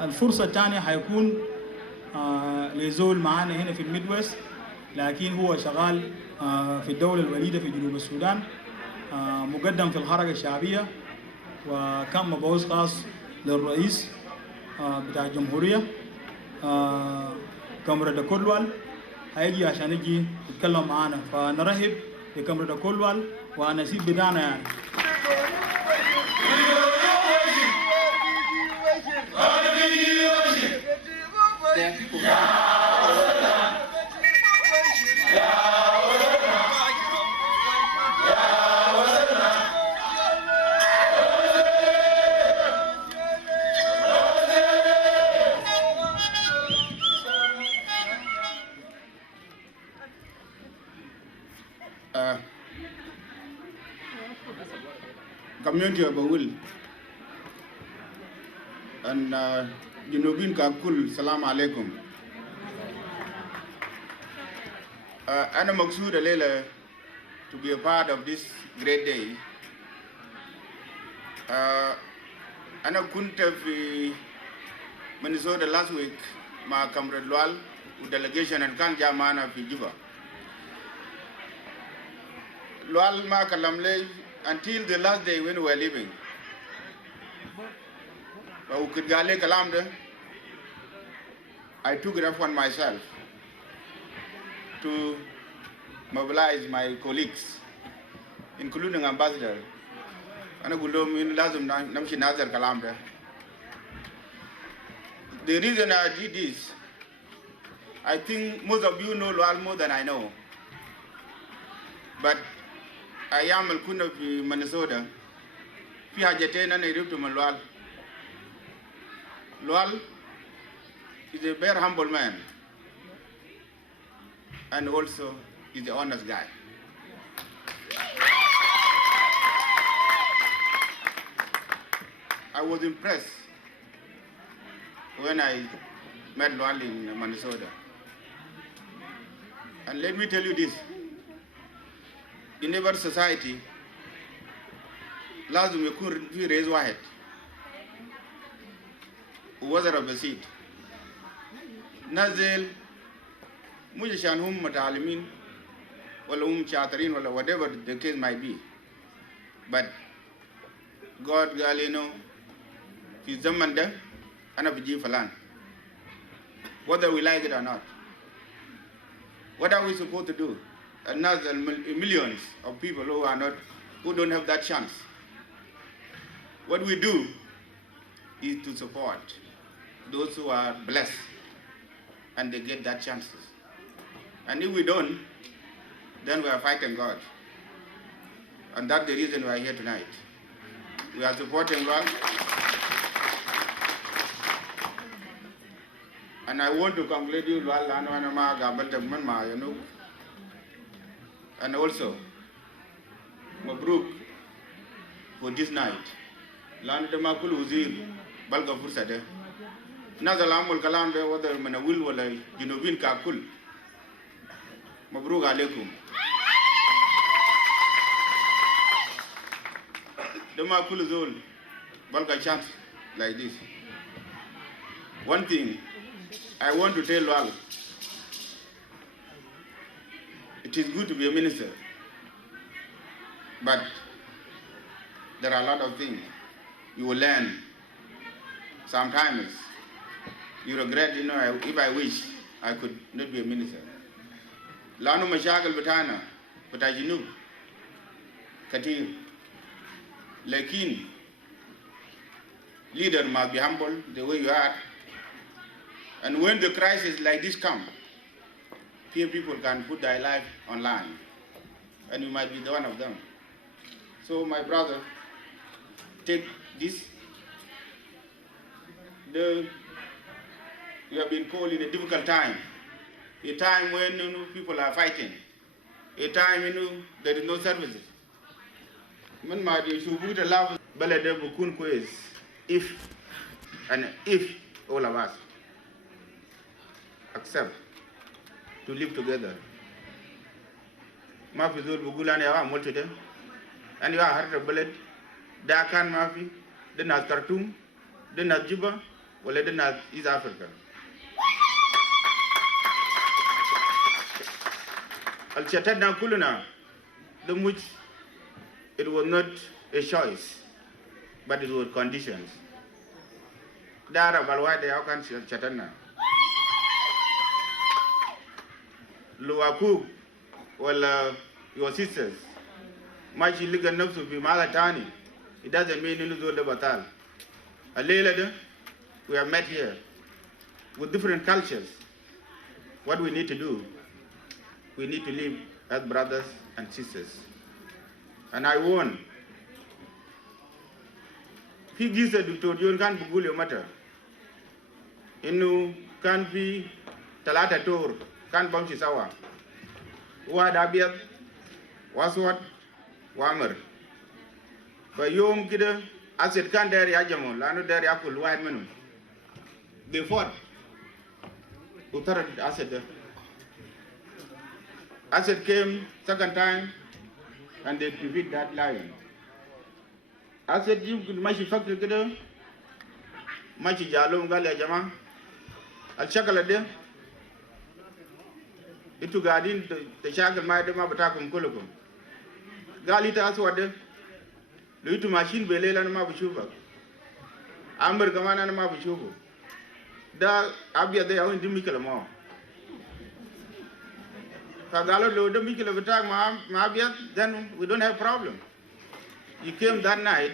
الفرصة الثانية حيكون لزول معانا هنا في الميد ويست، لكن هو شغال في الدولة الوليدة في جنوب السودان، مقدم في الحركة الشعبية، وكان مبعوث خاص للرئيس بتاع الجمهورية كاميرا كولوال. هيجي عشان يجي يتكلم معانا، فنرحب بكاميرا كولوال ونسيب بتاعنا يعني. Community of Bawul and Junubin Kakul, Salam Alaikum. Ana Maksud Alela to be a part of this great day. Ana Kunta fi Minnesota last week, my comrade Lual, with delegation and Kanja Mana fi Juba. Lual ma kalamle until the last day when we were leaving. I took it upon myself to mobilize my colleagues, including Ambassador. The reason I did this, I think most of you know Lual more than I know. But I am Al-Kuna of Minnesota. Fi hajatena na iribtu Lual. Lual is a very humble man and also is an honest guy. I was impressed when I met Lual in Minnesota. And let me tell you this. In every society, لازم يكون في رئيس واحد ووزراء بسيط نزل مش عشان هم متعلمين ولا هم شاطرين ولا whatever the case might be, but God قال إنه في الزمن ده أنا بجي فلان, whether we like it or not. What are we supposed to do? Another millions of people who don't have that chance. What we do is to support those who are blessed and they get that chances. And if we don't, then we are fighting God. And that's the reason we are here tonight. We are supporting God. And I want to congratulate you, and also, Mabruk for this night. Land the Makul Uzir, Balga Fursade. Nazalamul Kalambe, whether Manawil wala Junubin Kakul. Mabruk Alaikum. The Makul Zul, Balga chant like this. One thing I want to tell Wal. It is good to be a minister, but there are a lot of things you will learn. Sometimes you regret, if I wish I could not be a minister. Lano mashakal batana, batajinu, katir. Lakin, leader must be humble the way you are. And when the crisis like this comes, few people can put their life online, and you might be the one of them. So my brother, take this. You have been called in a difficult time, a time when people are fighting, a time there is no services. If all of us accept to live together. Mafi zul bugulan ya wa multi dem, and you are hard to bullet. Dakan Mafi, then at Khartoum, then at Juba, ولا ده ناس East Africa. الشتاتنا كلنا the which it was not a choice but it was conditions. Dara balwa da yakan shatanna. Luwaku wala your sisters. Machi liga nafsu fi malatani. It doesn't mean you do the batal. Alayla, we are met here with different cultures. What we need to do, we need to live as brothers and sisters. And I warn, fi gisa Dr. John kan bugul matter. Inu kan fi talata tor kan bamchi sawa. Wa dabiat waswat wamar. Fa yom kida asid kan dari ajamu lanu dari akul wahid minum. They fought. Utara Asad. Asad came second time and they defeat that lion. Asad you machi fakir kida machi jalum gal ya jama al shakala de itu gadin te shakal mai de ma batakum kulukum gali ta aswad de lu itu machine belela na ma bishuba amr kamana na ma bishuba da abia de awin dimi kala mo fa galo lo de mikila batak ma abia then we don't have problem. You came that night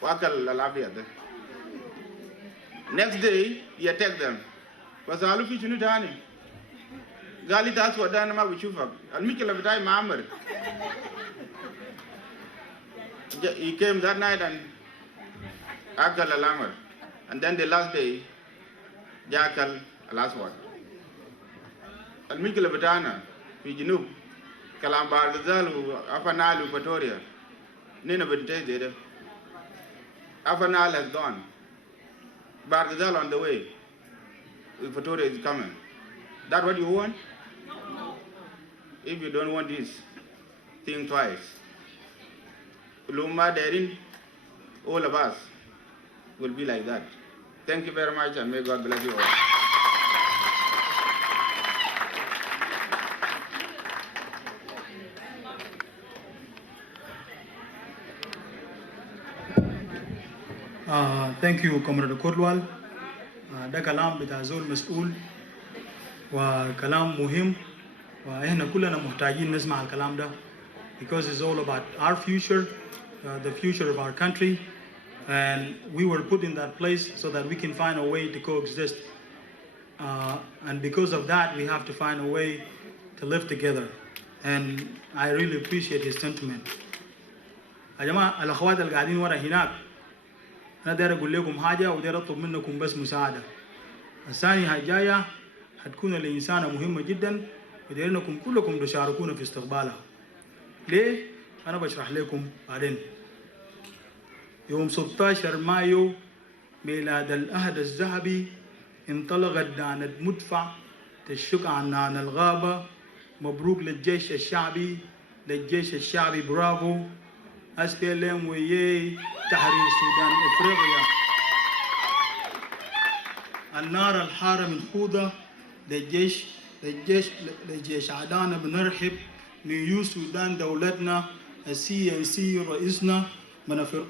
wakal la abia de next day you attack them was alu fi chunu tani gali ta aswa da na ma bishufa al mikila batak ma amr he came that night and akal alamar. And then the last day, Jakal last one. Al Mikila Batana, Pijinu, Kalambar Gazalu, Afanalu, Pretoria, Nina Bente, Afanal has gone. Bargazal on the way. Pretoria is coming. That what you want? If you don't want this, think twice. Uluma Derin, all of us will be like that. Thank you very much and may God bless you all. Thank you, Comrade Kodwal. ده كلام بتاع زول مسؤول وكلام مهم وإحنا كلنا محتاجين نسمع الكلام ده because it's all about our future, the future of our country. And we were put in that place so that we can find a way to coexist. And because of that, we have to find a way to live together. And I really appreciate his sentiment. يا جماعة الأخوات اللي قاعدين ورا هناك أنا داير أقول لكم حاجة وداير أطلب منكم بس مساعدة. الثانية الجاية هتكون الإنسانة مهمة جدا وداير إنكم كلكم تشاركونا في استقبالها. ليه؟ أنا بشرح لكم بعدين. يوم 16 مايو ميلاد الأهد الذهبي انطلقت دانة مدفع تشق عنان الغابة. مبروك للجيش الشعبي برافو. SPLM وياي تحرير السودان إفريقيا. النار الحارة من خوضة للجيش عدانا بنرحب نيو السودان دولتنا CNC رئيسنا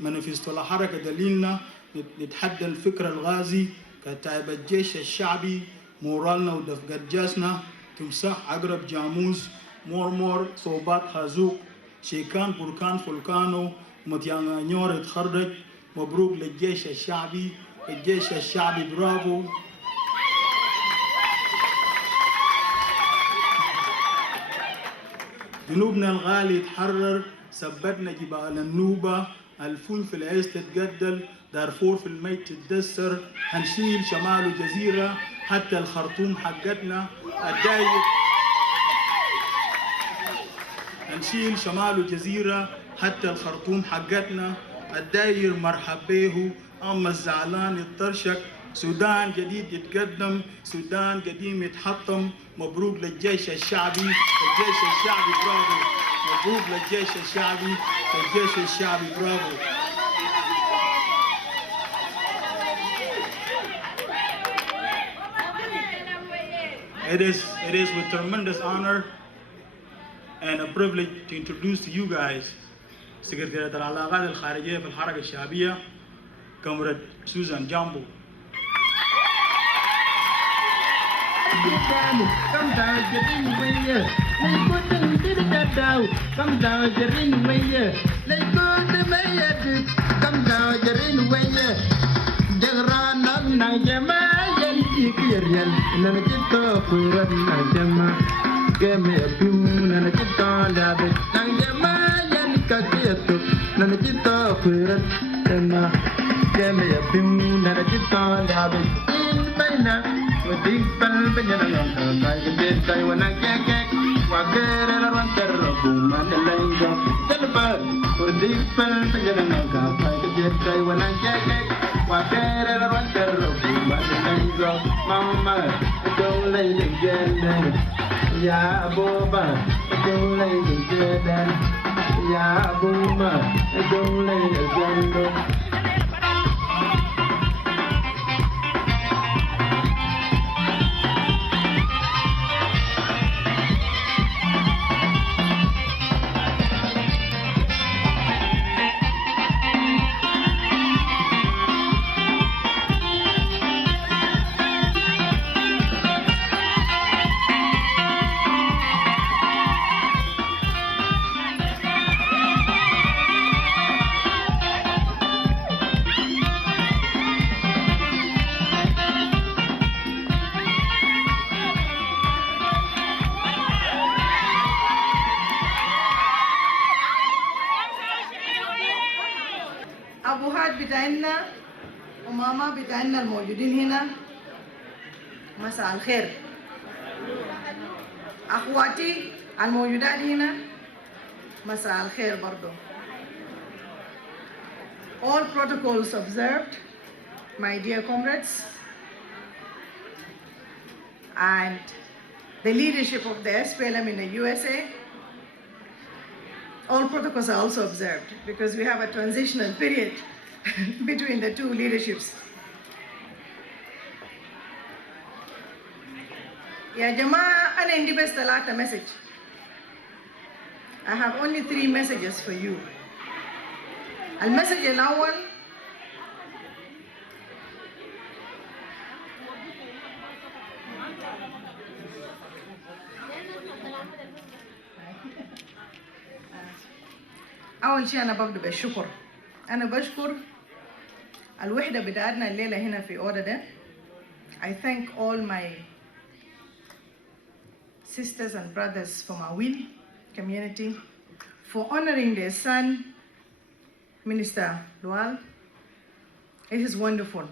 منفذ الحركة دليلنا نتحدى الفكر الغازي كتائب الجيش الشعبي مورالنا ودفقة جاسنا تمساح عقرب جاموس مور صوبات خازوق شيكان بركان فولكانو متيانا نيور اتخرج. مبروك للجيش الشعبي برافو. جنوبنا الغالي يتحرر. ثبتنا جبال النوبة. الفول في العز تتجدل. دارفور في الميت تتدسر. هنشيل شمال الجزيرة حتى الخرطوم حقتنا. هنشيل شمال الجزيرة حتى الخرطوم حقتنا. الداير مرحب به. أما الزعلان يتطرشق. سودان جديد يتقدم. سودان قديم يتحطم. مبروك للجيش الشعبي برافو. مبروك للجيش الشعبي برافو. It is with tremendous honor and a privilege to introduce to you guys سكرتيرة العلاقات الخارجية في الحركة الشعبية كاميرا سوزان جامبو. أبوهات بتاعنا وماما بتاعنا الموجودين هنا مساء الخير. أخواتي الموجودات هنا مساء الخير برضو. All protocols observed, my dear comrades, and the leadership of the SPLM in the USA. All protocols are also observed because we have a transitional period between the two leaderships. Ya Jamaa, أنا عندي بس 3 message. I have only 3 messages for you. المسج الأول أول شيء أنا ببدأ بالشكر. أنا بشكر الوحدة بتاعتنا الليلة هنا في أوضة ده. I thank all my sisters and brothers from our Will community for honoring their son, Minister Lual. It is wonderful.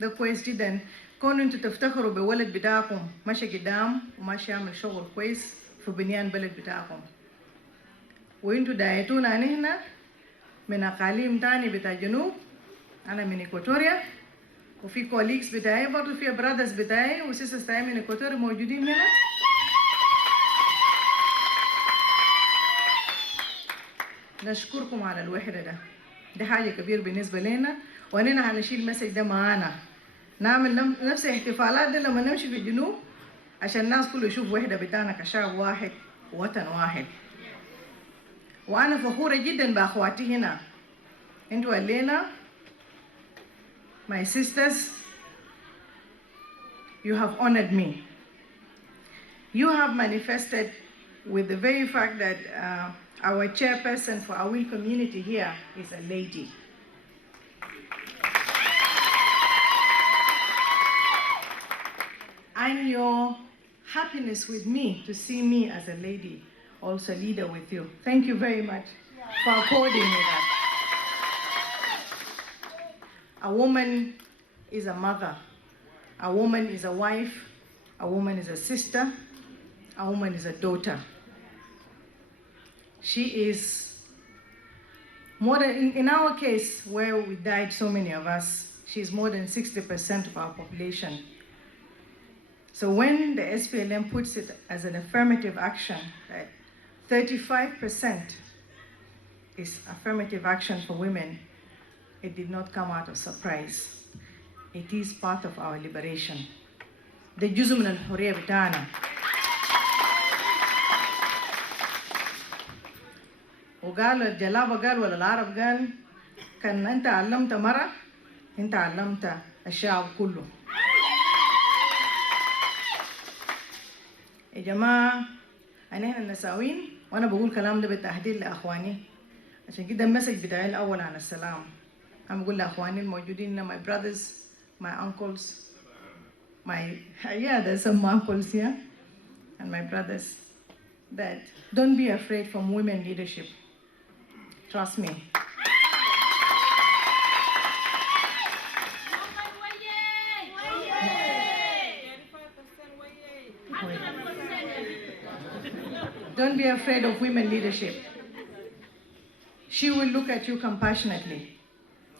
ده كويس جدا. كونوا انتوا تفتخروا بولد بتاعكم ماشي قدام وماشي يعمل شغل كويس في بنيان بلد بتاعكم. وانتوا دايتونا هنا من اقاليم تاني بتاع الجنوب. انا من اكواتوريا وفي كوليكس بتاعي برضه في برادرز بتاعي وسيسترز بتاعي من اكواتوريا موجودين هنا. نشكركم على الوحدة ده. دي حاجة كبيرة بالنسبة لنا واننا هنشيل المسج ده معانا. نعمل نفس الاحتفالات دي لما نمشي في الجنوب عشان الناس كله يشوف وحدة بتاعنا كشعب واحد ووطن واحد. وأنا فخورة جدا بأخواتي هنا. انتوا الليلة my sisters, you have honored me. You have manifested with the very fact that our chairperson for our Will community here is a lady. And your happiness with me to see me as a lady, also leader with you. Thank you very much for according me that. A woman is a mother, a woman is a wife, a woman is a sister, a woman is a daughter. She is more than, in our case, where we died so many of us, she's more than 60% of our population. So when the SPLM puts it as an affirmative action, that 35% is affirmative action for women, it did not come out of surprise. It is part of our liberation. ده جزء من الحرية بتاعنا. وقال الجلابة قال ولا العرب قال كان أنت علمت مرة أنت علمت الشعب كله. يا جماعة أنا النساوين وأنا بقول كلام ده بالتحديد لأخواني عشان كده المسج بتاعي الأول عن السلام. أنا بقول لأخواني الموجودين my brothers, my uncles, there's some uncles here and my brothers that don't be afraid from women leadership. Trust me. Don't be afraid of women leadership. She will look at you compassionately.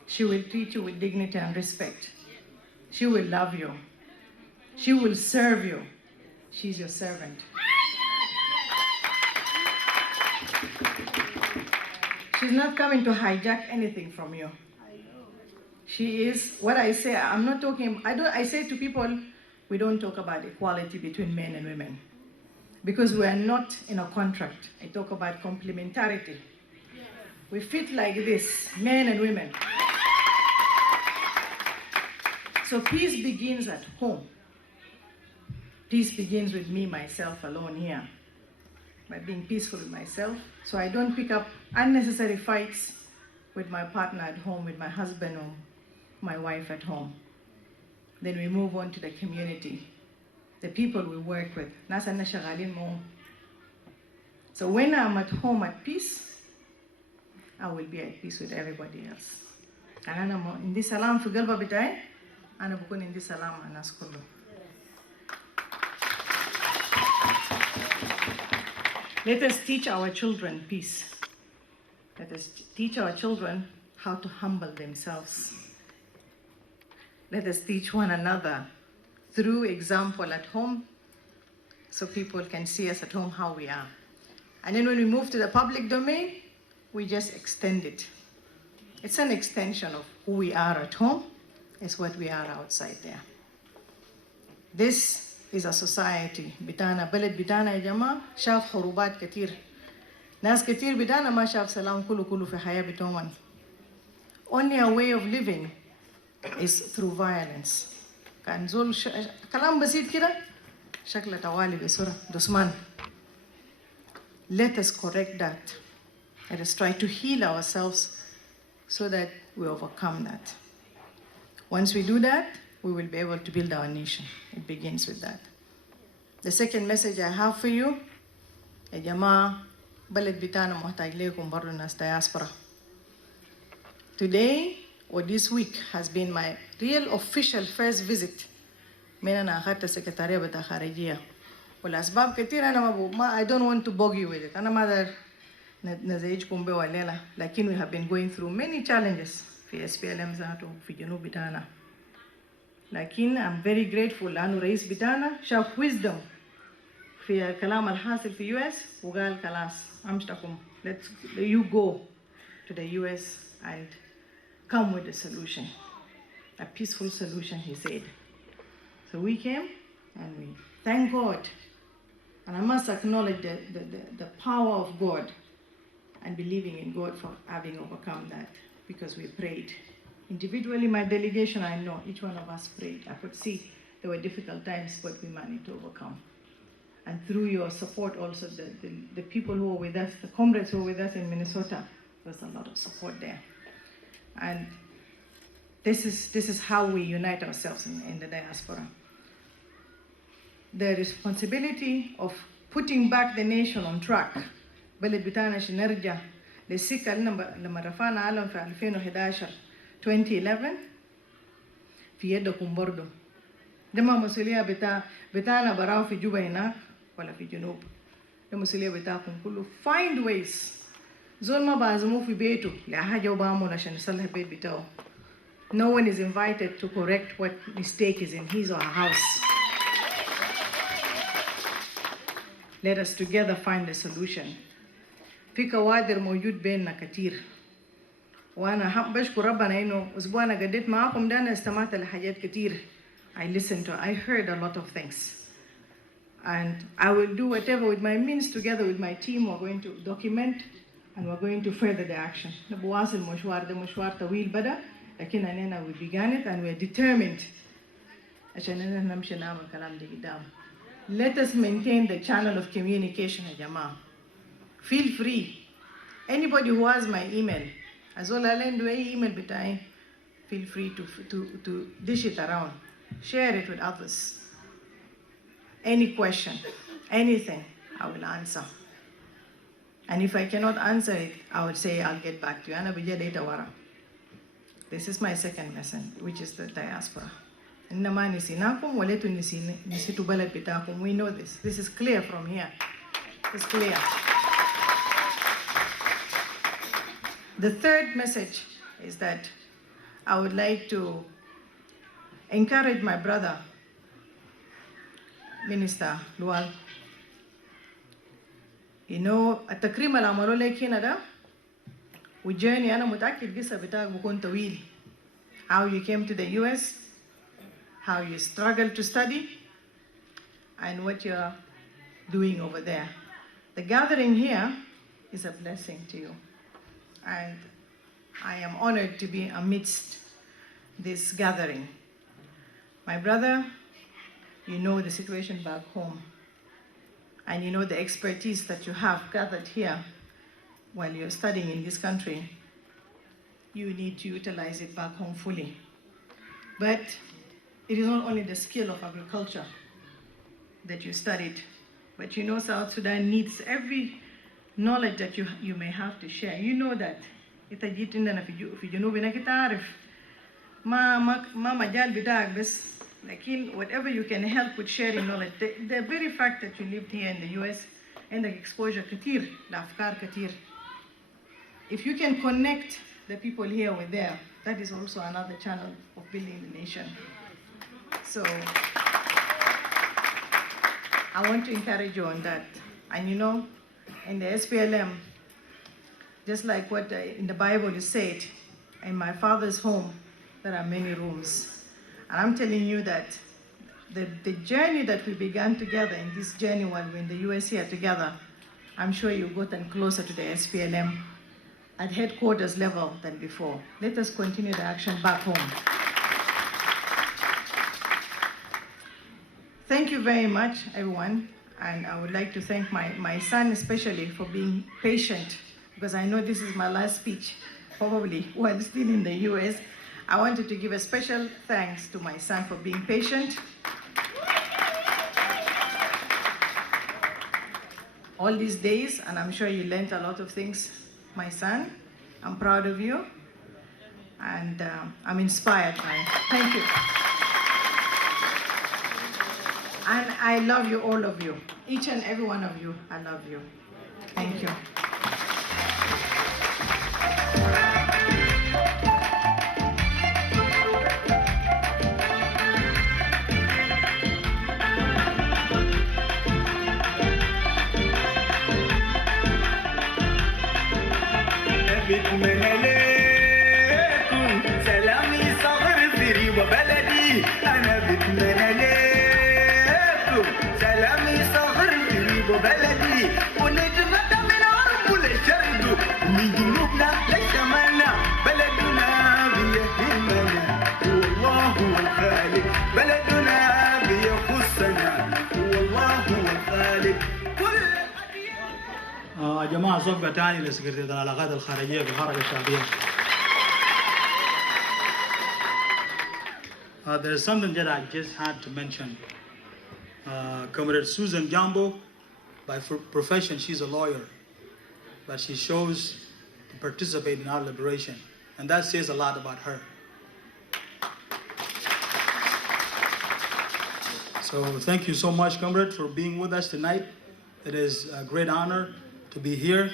She will treat you with dignity and respect. She will love you. She will serve you. She's your servant. She's not coming to hijack anything from you. She is, what I say, I'm not talking, I say to people, we don't talk about equality between men and women. Because we are not in a contract. I talk about complementarity. We fit like this, men and women. So peace begins at home. Peace begins with me, myself, alone here. By being peaceful with myself, so I don't pick up unnecessary fights with my partner at home, with my husband or my wife at home. Then we move on to the community, the people we work with. So when I'm at home at peace, I will be at peace with everybody else. And I'm in this salam في قلبي بتاعي أنا بكون in this salam مع الناس كله. Let us teach our children peace. Let us teach our children how to humble themselves. Let us teach one another through example at home so people can see us at home how we are. And then when we move to the public domain, we just extend it. It's an extension of who we are at home. It's what we are outside there. This is a society بتاعنا بلد بتاعنا يا جماعة شاف حروبات كتير ناس كتير بتاعنا ما شاف سلام كله في حياة بتومن. Only a way of living is through violence. كان زول كلام بسيط كده شكله توالي بسرعة دسمان. Let us correct that. Let us try to heal ourselves so that we overcome that. Once we do that, we will be able to build our nation. It begins with that. The second message I have for you, يا جماعة بلد بتاعنا محتاج لكم برضو ناس diaspora. Today or this week has been my real official first visit. من أنا أخذت السكرتارية بتاع خارجية. والأسباب كتير أنا ما I don't want to bog you with it. أنا ما أقدر نزعجكم بها الليلة. لكن we have been going through many challenges في SPLM ذاته في جنوب بتاعنا. لكن I'm very grateful لأنه رئيس بتاعنا شاف wisdom في الكلام الحاصل في US وقال خلاص أمشتكم you go to the US and come with a solution, a peaceful solution, he said. So we came and we thank God. And I must acknowledge the power of God and believing in God for having overcome that because we prayed. Individually, my delegation, I know each one of us prayed. I could see there were difficult times, but we managed to overcome. And through your support also, the people who were with us, the comrades who were with us in Minnesota, there was a lot of support there. And this is how we unite ourselves in the diaspora. The responsibility of putting back the nation on track. بلد بتاعنا شنرجع للسكة لما رفعنا علم في 2011 2011 في يدكم برضو. ده ما مسؤولية بتاعنا براو في جوبا هناك ولا في جنوب. ده مسؤولية بتاعكم كله. Find ways. زول ما بعزموه في بيته لحاجة وبعمل عشان يصلح البيت بتاعه. No one is invited to correct what mistake is in his or her house. Let us together find a solution. في كوادر موجود بيننا كتير. وأنا بشكر ربنا إنه أسبوعنا قديت معاكم ده أنا استمعت لحاجات كتير I heard a lot of things. And I will do whatever with my means together with my team. We're going to document and we're going to further the action. The مشوار طويل بدأ لكن أننا we began it and we're determined عشان أننا نمشي نعمل كلام ده قدام. Let us maintain the channel of communication يا جماعة. Feel free. Anybody who has my email, as well as any email بتاعي, feel free to dish it around. Share it with others. Any question, anything, I will answer. And if I cannot answer it, I will say I'll get back to you. Ana bija data wara. This is my second lesson, which is the diaspora. Innama nisinakum waletu nisitu balad bitakum. We know this. This is clear from here. It's clear. The third message is that I would like to encourage my brother, Minister Lual. You know, التكريم اللي عملوا لك هنا ده وجاني أنا متأكد قصة بتاعك بكون طويل. How you came to the US, how you struggled to study, and what you're doing over there. The gathering here is a blessing to you. And I am honored to be amidst this gathering. My brother, you know the situation back home. And you know the expertise that you have gathered here while you're studying in this country. You need to utilize it back home fully. But it is not only the skill of agriculture that you studied, but you know South Sudan needs every knowledge that you may have to share. You know that. إنت جيت عندنا في جنوبنا كده عارف ما مجال بتاعك بس لكن whatever you can help with sharing knowledge. The very fact that you lived here in the US عندك exposure كتير لأفكار كتير. If you can connect the people here with there, that is also another channel of building the nation. So I want to encourage you on that. And you know, in the SPLM, just like what in the Bible is said, in my father's home, there are many rooms. And I'm telling you that the journey that we began together in this journey while we're in the US here together, I'm sure you've gotten closer to the SPLM at headquarters level than before. Let us continue the action back home. Thank you very much, everyone. And I would like to thank my son especially for being patient, because I know this is my last speech, probably while still in the US. I wanted to give a special thanks to my son for being patient. All these days, and I'm sure you learned a lot of things, my son. I'm proud of you, and I'm inspired by it. Thank you. And I love you, all of you. Each and every one of you, I love you. Thank you. بتمنى لكم سلامي صغر ثري وبلدي أنا بتمنى لكم سلامي صغر ثري وبلدي ونجمة من عرب للشرق من جنوبنا لشمالنا بلدنا بيهمنا والله هو الخالق بلدنا بيخصنا والله هو الخالق جماعة صفقة تاني لسكرتيرية العلاقات الخارجية في الحركة الشعبية. There's something that I just had to mention. Comrade Susan Gambo, by profession she's a lawyer, but she chose to participate in our liberation, and that says a lot about her. So thank you so much, comrade, for being with us tonight. It is a great honor to be here,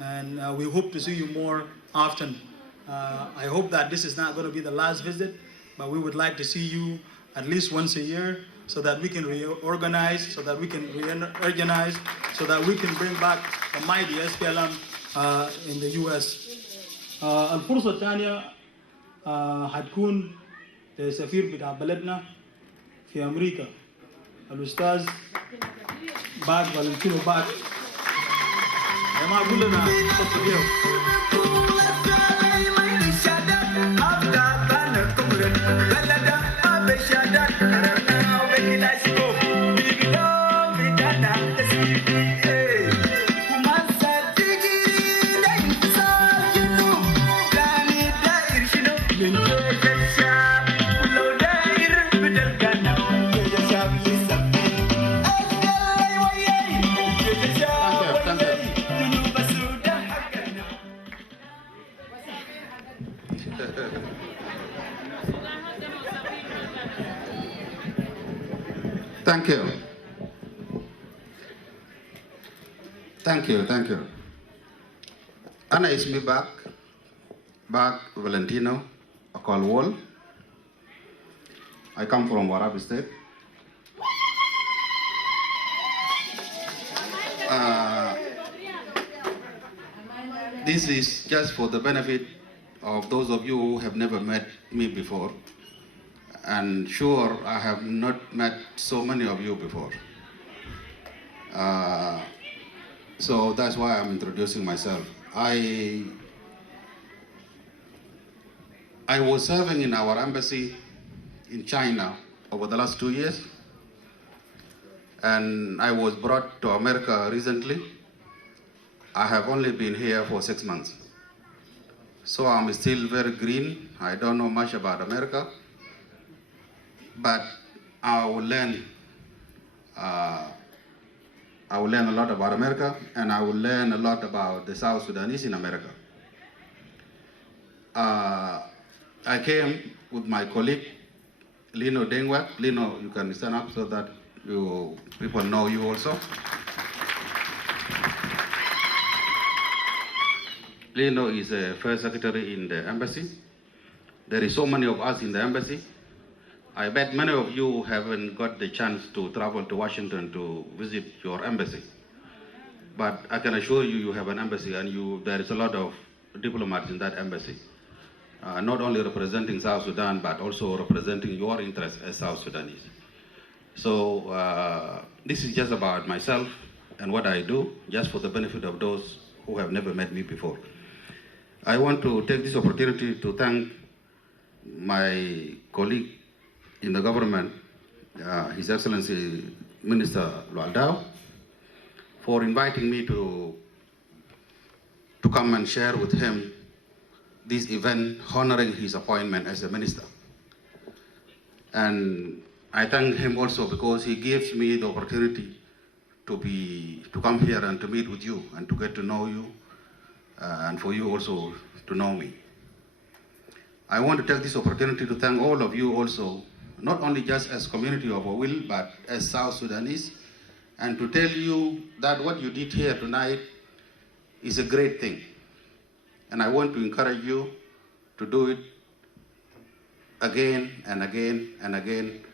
and we hope to see you more often. I hope that this is not going to be the last visit, but we would like to see you at least once a year so that we can reorganize, so that we can re-energize, so that we can bring back the mighty SPLM in the US. الفرصة الثانية هتكون لسفير بتاع بلدنا في أمريكا الأستاذ باك فالنتينو باك. يا جماعة كلنا نصف اليوم. Thank you. Thank you, thank you. Anna is me back Valentino, I call Wall. I come from Warab State. This is just for the benefit of those of you who have never met me before. And sure, I have not met so many of you before. So that's why I'm introducing myself. I was serving in our embassy in China over the last 2 years, and I was brought to America recently. I have only been here for 6 months. So I'm still very green. I don't know much about America. But I will learn a lot about America, and I will learn a lot about the South Sudanese in America. I came with my colleague, Lino Dengwak. Lino, you can stand up so that people know you also. Lino is a first secretary in the embassy. There is so many of us in the embassy. I bet many of you haven't got the chance to travel to Washington to visit your embassy. But I can assure you, you have an embassy, and there is a lot of diplomats in that embassy. Not only representing South Sudan, but also representing your interests as South Sudanese. So this is just about myself and what I do, just for the benefit of those who have never met me before. I want to take this opportunity to thank my colleague in the government, His Excellency Minister Lualdao, for inviting me to come and share with him this event honoring his appointment as a minister. And I thank him also because he gives me the opportunity to come here and to meet with you and to get to know you, and for you also to know me. I want to take this opportunity to thank all of you also, not only just as community of Awil, but as South Sudanese, and to tell you that what you did here tonight is a great thing. And I want to encourage you to do it again and again and again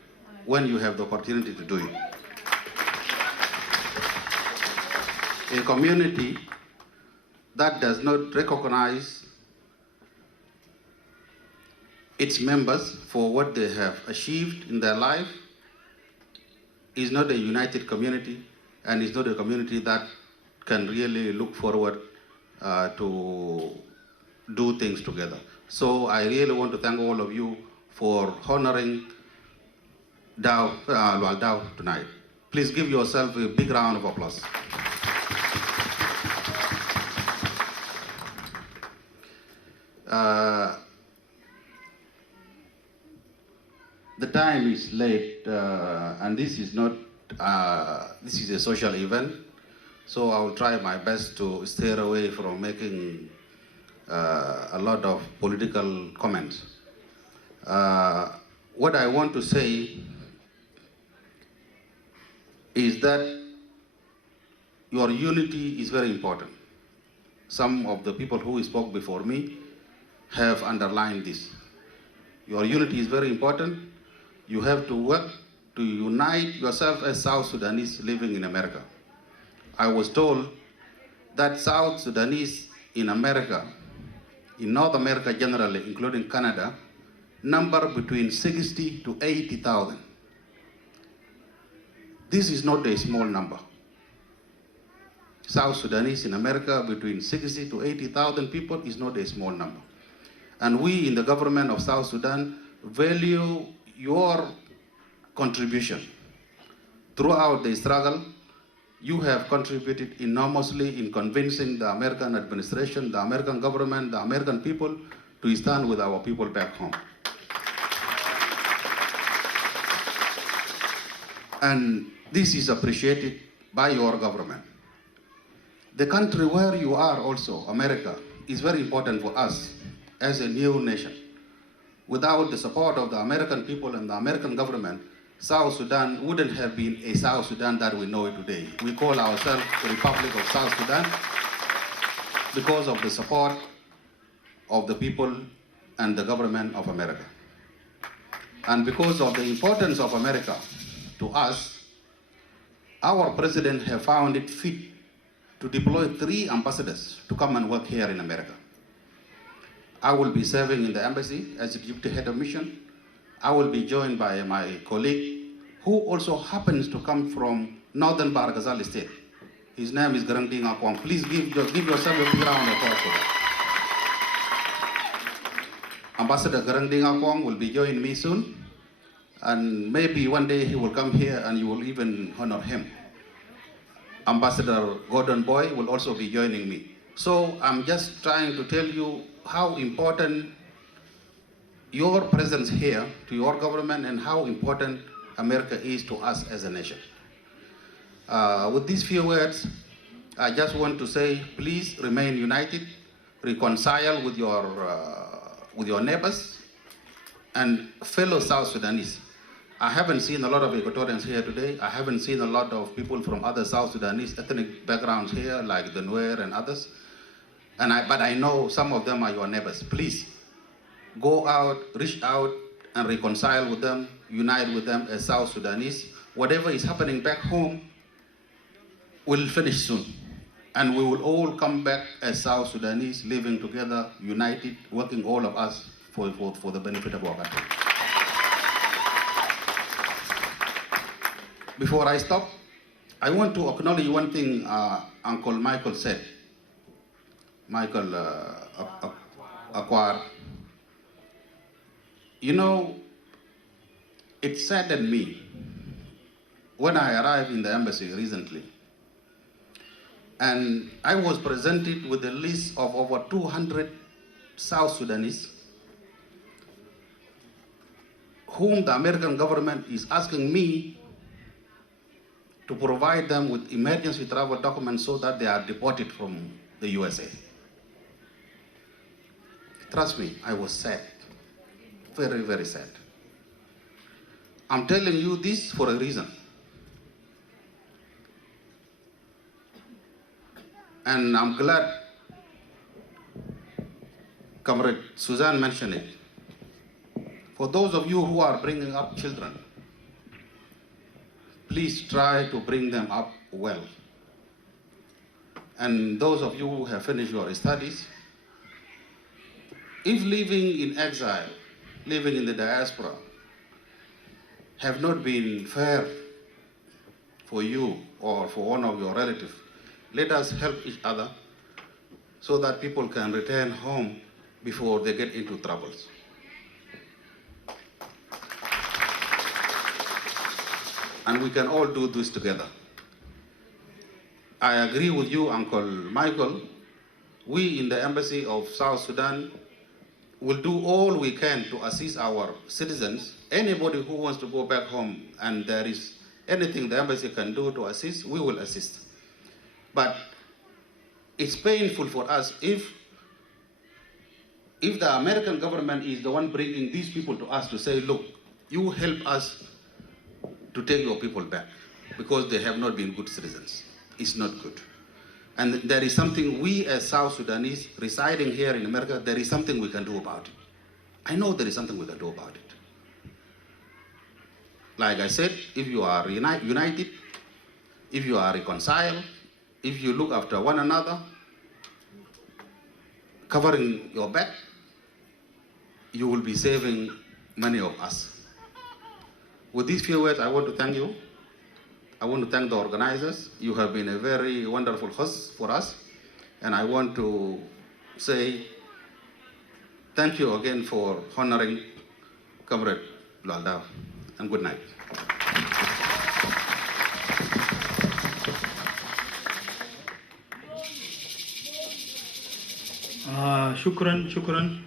when you have the opportunity to do it. A community that does not recognize its members for what they have achieved in their life is not a united community, and is not a community that can really look forward to do things together. So I really want to thank all of you for honoring Lualdao tonight. Please give yourself a big round of applause. The time is late, and this is not, this is a social event, so I will try my best to steer away from making a lot of political comments. What I want to say is that your unity is very important. Some of the people who spoke before me have underlined this. Your unity is very important. You have to work to unite yourself as South Sudanese living in America. I was told that South Sudanese in America, in North America generally, including Canada, number between 60 to 80,000. This is not a small number. South Sudanese in America, between 60 to 80,000 people, is not a small number. And we in the government of South Sudan value your contribution. Throughout the struggle, you have contributed enormously in convincing the American administration, the American government, the American people to stand with our people back home. And this is appreciated by your government. The country where you are also, America, is very important for us as a new nation. Without the support of the American people and the American government, South Sudan wouldn't have been a South Sudan that we know it today. We call ourselves the Republic of South Sudan because of the support of the people and the government of America. And because of the importance of America to us, our president has found it fit to deploy 3 ambassadors to come and work here in America. I will be serving in the embassy as the deputy head of mission. I will be joined by my colleague, who also happens to come from northern Barghazal state. His name is Garangding Akwang. Please give yourself a big round of applause for that. Ambassador Garangding Akwang will be joining me soon, and maybe one day he will come here and you will even honor him. Ambassador Gordon Boy will also be joining me. So I'm just trying to tell you how important your presence here to your government and how important America is to us as a nation. With these few words, I just want to say, please remain united, reconcile with your neighbors and fellow South Sudanese. I haven't seen a lot of Equatorians here today. I haven't seen a lot of people from other South Sudanese ethnic backgrounds here, like the Nuer and others. But I know some of them are your neighbors. Please, go out, reach out, and reconcile with them, unite with them as South Sudanese. Whatever is happening back home will finish soon. And we will all come back as South Sudanese, living together, united, working all of us for the benefit of our country. Before I stop, I want to acknowledge one thing Uncle Michael said. Michael Akwar. You know, it saddened me when I arrived in the embassy recently. And I was presented with a list of over 200 South Sudanese whom the American government is asking me to provide them with emergency travel documents so that they are deported from the USA. Trust me, I was sad. Very, very sad. I'm telling you this for a reason. And I'm glad Comrade Suzanne mentioned it. For those of you who are bringing up children, please try to bring them up well. And those of you who have finished your studies, if living in exile, living in the diaspora, have not been fair for you or for one of your relatives, let us help each other so that people can return home before they get into troubles. And we can all do this together. I agree with you, Uncle Michael. We in the Embassy of South Sudan will do all we can to assist our citizens. Anybody who wants to go back home and there is anything the embassy can do to assist, we will assist. But it's painful for us if the American government is the one bringing these people to us to say, look, you help us to take your people back because they have not been good citizens. It's not good. And there is something we as South Sudanese residing here in America, there is something we can do about it. I know there is something we can do about it. Like I said, if you are united, if you are reconciled, if you look after one another, covering your back, you will be saving many of us. With these few words, I want to thank you. I want to thank the organizers. You have been a very wonderful host for us. And I want to say thank you again for honoring Comrade Lalda. And good night. شكرا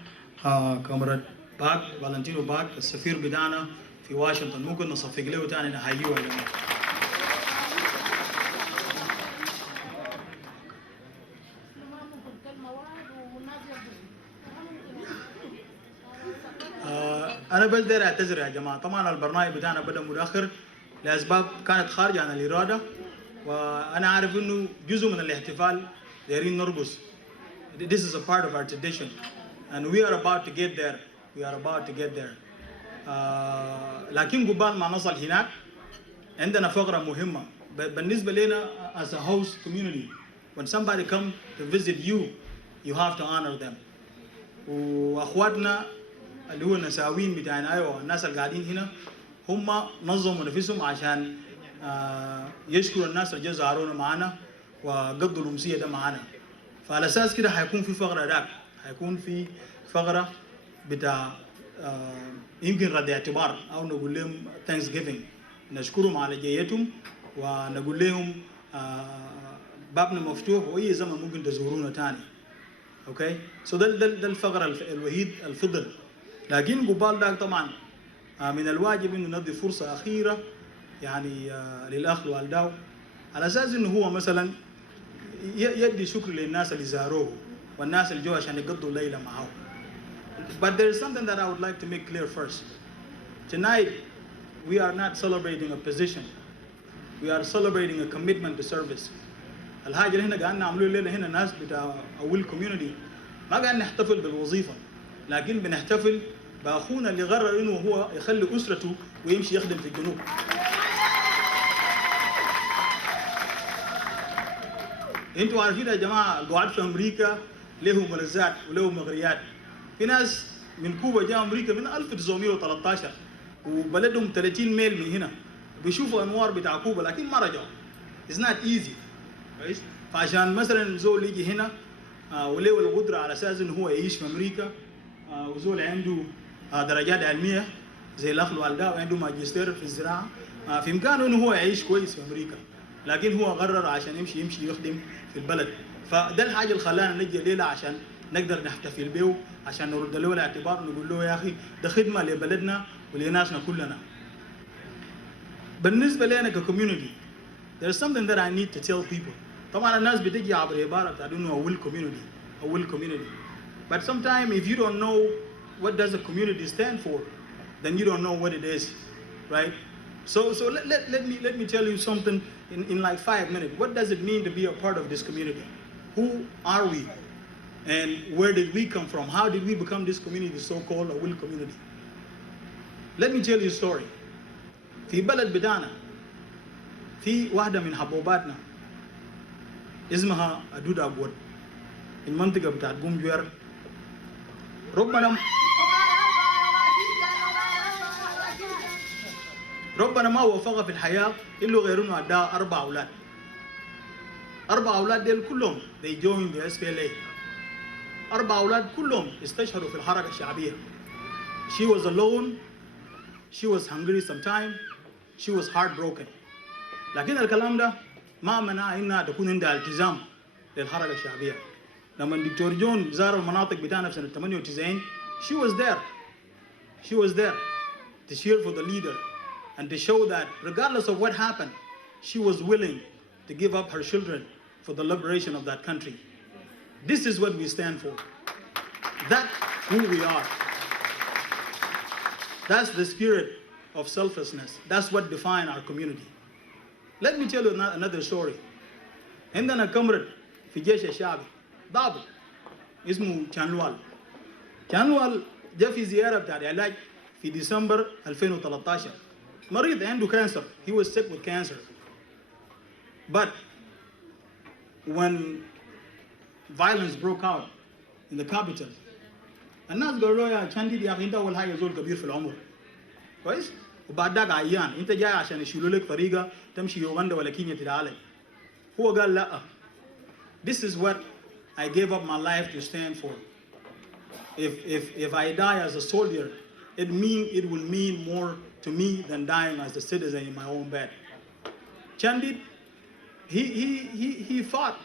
كامراد باك فالنتينو باك السفير بتاعنا في واشنطن. ممكن نصفق له تاني نحييه يا جماعه. انا بس داير اعتذر يا جماعه. طبعا البرنامج بتاعنا بدا متاخر لاسباب كانت خارجه عن الاراده، وانا عارف انه جزء من الاحتفال دايرين نرقص. This is a part of our tradition and we are about to get there. We are about to get there. لكن قبل ما نصل هناك عندنا فقرة مهمة بالنسبة لنا as a host community. When somebody come to visit you, you have to honor them. واخواتنا اللي هو النساوين بتاعنا ايوه الناس اللي قاعدين هنا هم نظموا نفسهم عشان يشكروا الناس اللي زارونا معانا وقضوا الأمسية ده معانا. فعلى اساس كده حيكون في فقره داك، حيكون في فقره بتاع يمكن رد اعتبار او نقول لهم ثانكس جيفينج، نشكرهم على جيتهم ونقول لهم بابنا مفتوح واي زمن ممكن تزورونا تاني. اوكي سو ده الفقره الوحيد الفضل. لكن قبال داك طبعا من الواجب انه ندي فرصه اخيره يعني للاخ والداو على اساس انه هو مثلا يدي شكر للناس اللي زاروه والناس اللي جو عشان يقضوا الليله معه. But there is something that I would like to make clear first. Tonight we are not celebrating a position. We are celebrating a commitment to service. الحاجه اللي هنا قاعدين نعملوها الليله هنا الناس بتاع اول كوميونتي ما قاعدين نحتفل بالوظيفه، لكن بنحتفل باخونا اللي قرر انه هو يخلي اسرته ويمشي يخدم في الجنوب. انتوا عارفين يا جماعه القعاد في امريكا له ملذات وله مغريات. في ناس من كوبا جاء امريكا من 1913 وبلدهم 30 ميل من هنا بيشوفوا انوار بتاع كوبا لكن ما رجعوا. It's not easy. كويس؟ فعشان مثلا زول يجي هنا وله القدره على اساس انه هو يعيش في امريكا وزول عنده درجات علميه زي الاخ الوالداء وعنده ماجستير في الزراعه في امكانه انه هو يعيش كويس في امريكا، لكن هو قرر عشان يمشي يخدم في البلد. فده الحاجه اللي خلانا نجي الليله عشان نقدر نحتفل به، عشان نرد له الاعتبار نقول له يا اخي ده خدمه لبلدنا ولناسنا كلنا. بالنسبه لنا ككوميونتي there is something that I need to tell people. طبعا الناس بتجي عبر عباره بتاعت انه a will community. But sometimes if you don't know what does a community stand for, then you don't know what it is, right? So let me tell you something in like 5 minutes. What does it mean to be a part of this community? Who are we? And where did we come from? How did we become this community, so-called a will community? Let me tell you a story. في بلد بتاعنا في واحدة من حبوباتنا اسمها أدود أبود المنطقة بتاعت قوم جوير. ربنا ما وفقها في الحياة إلا غير إنه أداها 4 أولاد. 4 أولاد ديل كلهم they joined the SPLA. 4 أولاد كلهم استشهدوا في الحركة الشعبية. She was alone, she was hungry sometimes, she was heartbroken. لكن الكلام ده ما منع إنها تكون عندها التزام للحركة الشعبية. لما الدكتور جون زار المناطق بتاعنا في سنة 98 she was there to cheer for the leader and to show that regardless of what happened, she was willing to give up her children for the liberation of that country. This is what we stand for. That's who we are. That's the spirit of selflessness. That's what defines our community. Let me tell you another story. عندنا كمرد في جيش الشعبي ضابط اسمه كانوال. كانوال جاء في زيارة بتاع العلاج في ديسمبر 2013. مريض عنده كانسر. He was sick with cancer. But when violence broke out in the capital, الناس قالوا له يا كانديد يا اخي انت اول حاجه زول كبير في العمر كويس وبعد ذاك عيان انت جاي عشان يشيلوا لك طريقه تمشي يوغندا ولا كينيا تدعي. هو قال لا. This is what I gave up my life to stand for. If I die as a soldier, it will mean more to me than dying as a citizen in my own bed. Chandit, he fought,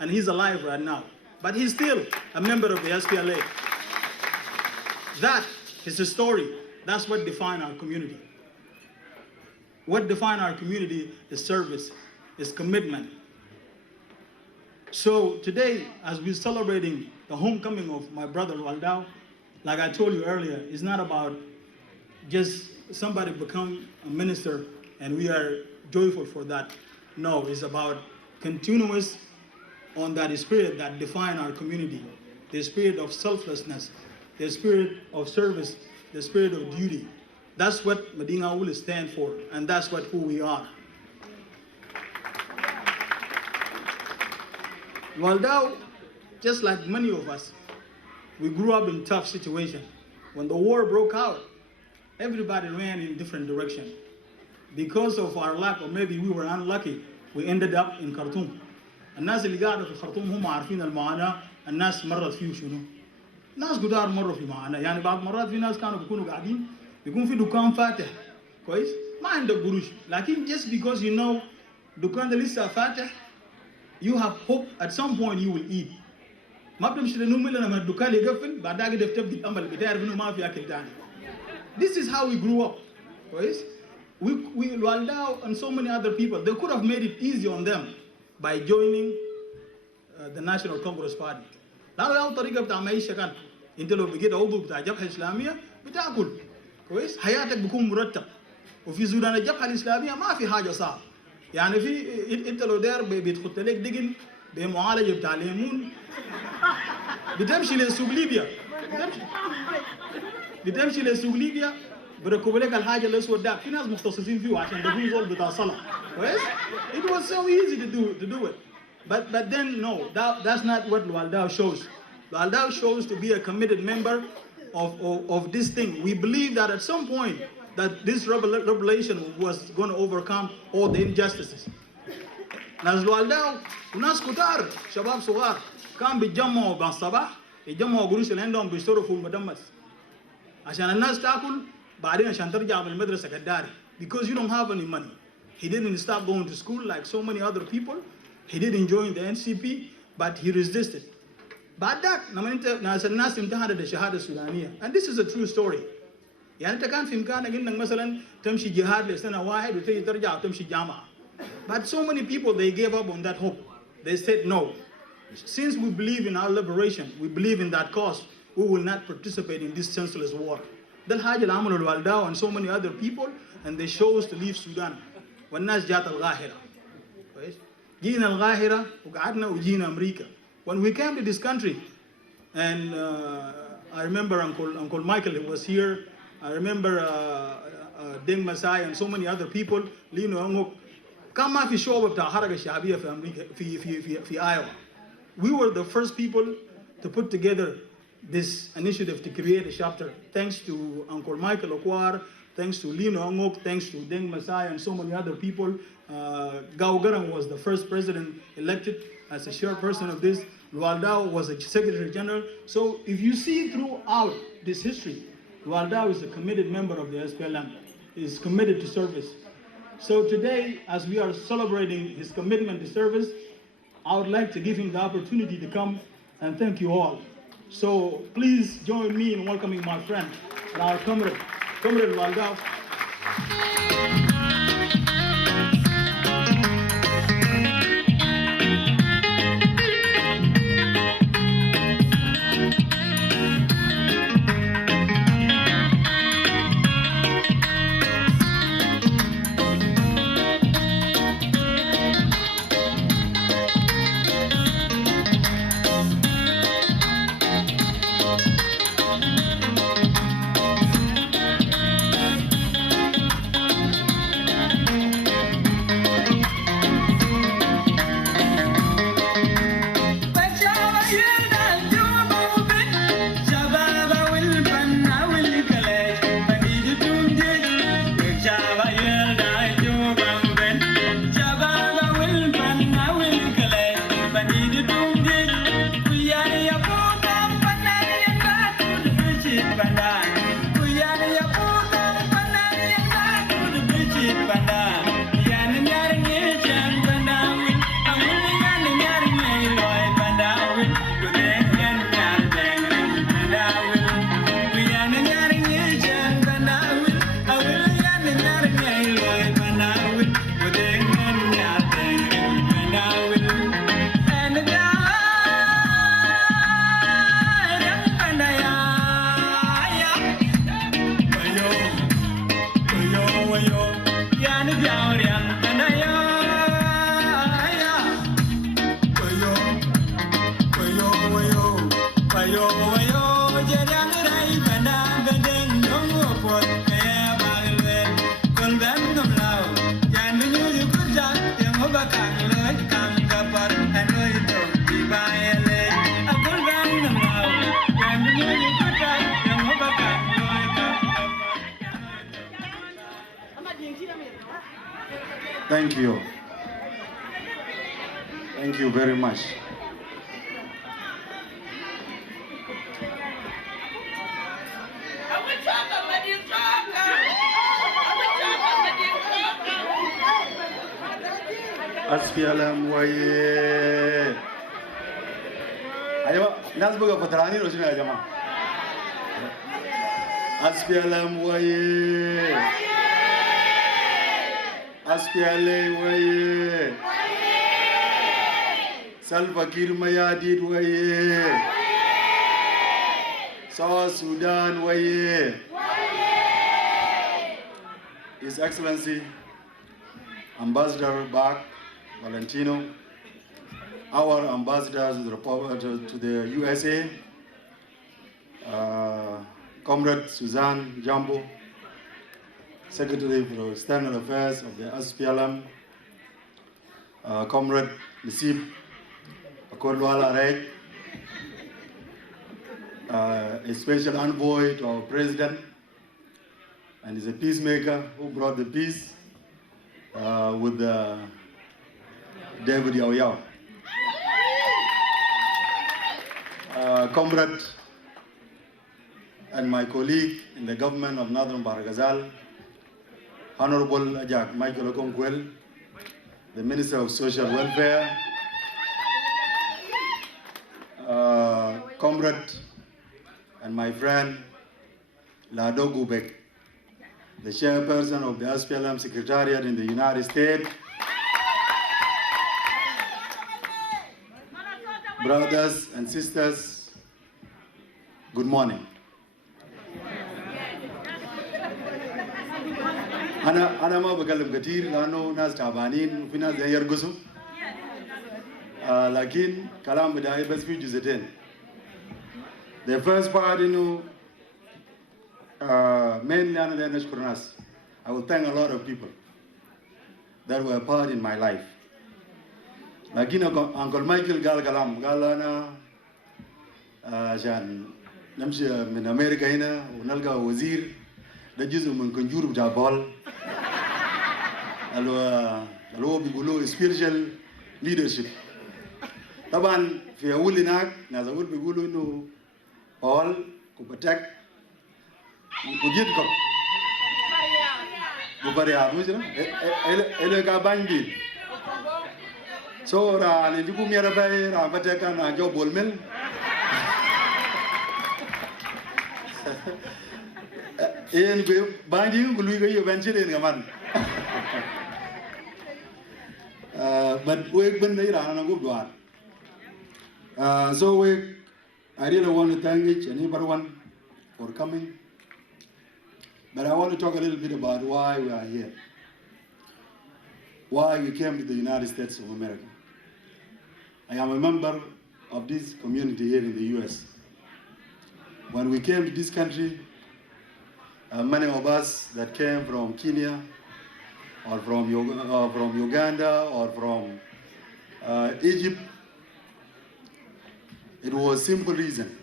and he's alive right now. But he's still a member of the SPLA. That is the story. That's what defines our community. What defines our community is service, is commitment. So today, as we're celebrating the homecoming of my brother Waldau, like I told you earlier, it's not about just somebody become a minister and we are joyful for that. No, it's about continuous on that spirit that defines our community, the spirit of selflessness, the spirit of service, the spirit of duty. That's what Madinga will stand for, and that's what who we are. Waldau, just like many of us, we grew up in tough situations. When the war broke out, everybody ran in different directions. Because of our luck, or maybe we were unlucky, we ended up in Khartoum. الناس اللي قاعدة في الخرطوم هم عارفين المعاناة الناس مرت فيه شنو. ناس قدار مروا في معاناة، يعني بعض مرات في ناس كانوا بيكونوا قاعدين بيكون في دكان فاتح كويس ما عندك قروش، لكن just because you know دكان ده لسه فاتح you have hope at some point you will eat. ما بتمشي لنوم إلا لما الدكان يقفل بعد ذاك تبدأ الأمل بتعرف إنه ما في أكل تاني. This is how we grew up. كويس Waldau and so many other people, they could have made it easy on them by joining the National Congress Party. لا لا طريقة بتاع معيشة كان أنت لو بقيت عضو بتاع الجبهة الإسلامية بتاكل كويس حياتك بيكون مرتب. وفي سودان الجبهة الإسلامية ما في حاجة صعبة. يعني في أنت لو داير بيتخط لك دقن بمعالجة بتاع ليمون بتمشي لسوق ليبيا بتمشي لسوق ليبيا بركبوا لك الحاجة الأسود ده في ناس مختصصين فيه عشان بيكون زول بتاع صلاة كويس. It was so easy to do it. But then no, that's not what Waldau shows. Waldau shows to be a committed member of this thing. We believe that at some point that this revelation was going to overcome all the injustices. ناس Waldau وناس كتار شباب صغار كان بيتجمعوا بالصباح يتجمعوا قروش اللي عندهم بيشتروا فول مدمس عشان الناس تاكل بعدين عشان ترجع من المدرسة كداري. Because you don't have any money. He didn't stop going to school like so many other people. He didn't join the NCP, but he resisted. بعد ذاك لما انت الناس امتحنت الشهادة السودانية, and this is a true story. يعني انت كان في امكانك انك مثلا تمشي جهاد لسنة واحد وتيجي ترجع وتمشي جامعة. But so many people they gave up on that hope. They said no. Since we believe in our liberation, we believe in that cause, we will not participate in this senseless war. ده الحاجة اللي عمله الوالداو and so many other people, and they chose to leave Sudan. والناس جات القاهرة. كويس؟ جينا القاهرة وقعدنا وجينا أمريكا. When we came to this country, and I remember Uncle Michael was here. I remember Deng Masai and so many other people. Lino Angok. كان ما في شعب بتاع حركة شعبية في أمريكا في Iowa. We were the first people to put together this initiative to create a chapter. Thanks to Uncle Michael Okwar, thanks to Lino Angok, thanks to Deng Masai and so many other people. Gao Garang was the first president elected as a chairperson of this. Waldau was a secretary general. So if you see throughout this history, Waldau is a committed member of the SPLM. He is committed to service. So today, as we are celebrating his commitment to service, I would like to give him the opportunity to come and thank you all. So please join me in welcoming my friend and our comrade Waldau. Thank you. Thank you very much. SPLM waye. Ayo, nas buga fatrani lo shine ya jama'a. SPLM waye. SPLA waye. Salva Kiir Mayardit waye. South Sudan waye. His Excellency Ambassador Bach Valentino, our ambassador to the USA, Comrade Suzanne Jambo, Secretary for External Affairs of the SPLM, Comrade Nisib Akodwala Arek, a special envoy to our president, and is a peacemaker who brought the peace with David Yao Yao. Comrade and my colleague in the government of Northern Barghazal, Honorable Ajak Michael Okonkwo, the Minister of Social Welfare, Comrade and my friend Lado Gubek, the chairperson of the SPLM Secretariat in the United States, brothers and sisters, good morning. أنا ما بكلم كتير لأنه ناس تعبانين وفي ناس يرقصوا لكن كلام بداية بس في جزئين. The first part إنه mainly أنا بدي أشكر ناس. I will thank a lot of people that were part in my life. لكن Uncle Michael قال كلام قال أنا عشان نمشي من أمريكا هنا ونلقى وزير ده جزء من كنجور بتاع بول اللي هو بيقولوا spiritual leadership. طبعا في أول هناك ناس أقول بيقولوا إنه بول كوبتك وجدكم ببريات مش كده؟ إله كابان بيل. So ra le diku miara bay ra bateka na jo bolmel. En be bandi ngului ga eventually ngaman. But we ben dai ra na go dwar. So I really want to thank each and everyone for coming. But I want to talk a little bit about why we are here. Why we came to the United States of America. I am a member of this community here in the US. When we came to this country, many of us that came from Kenya or from Uganda or from Egypt, it was a simple reason.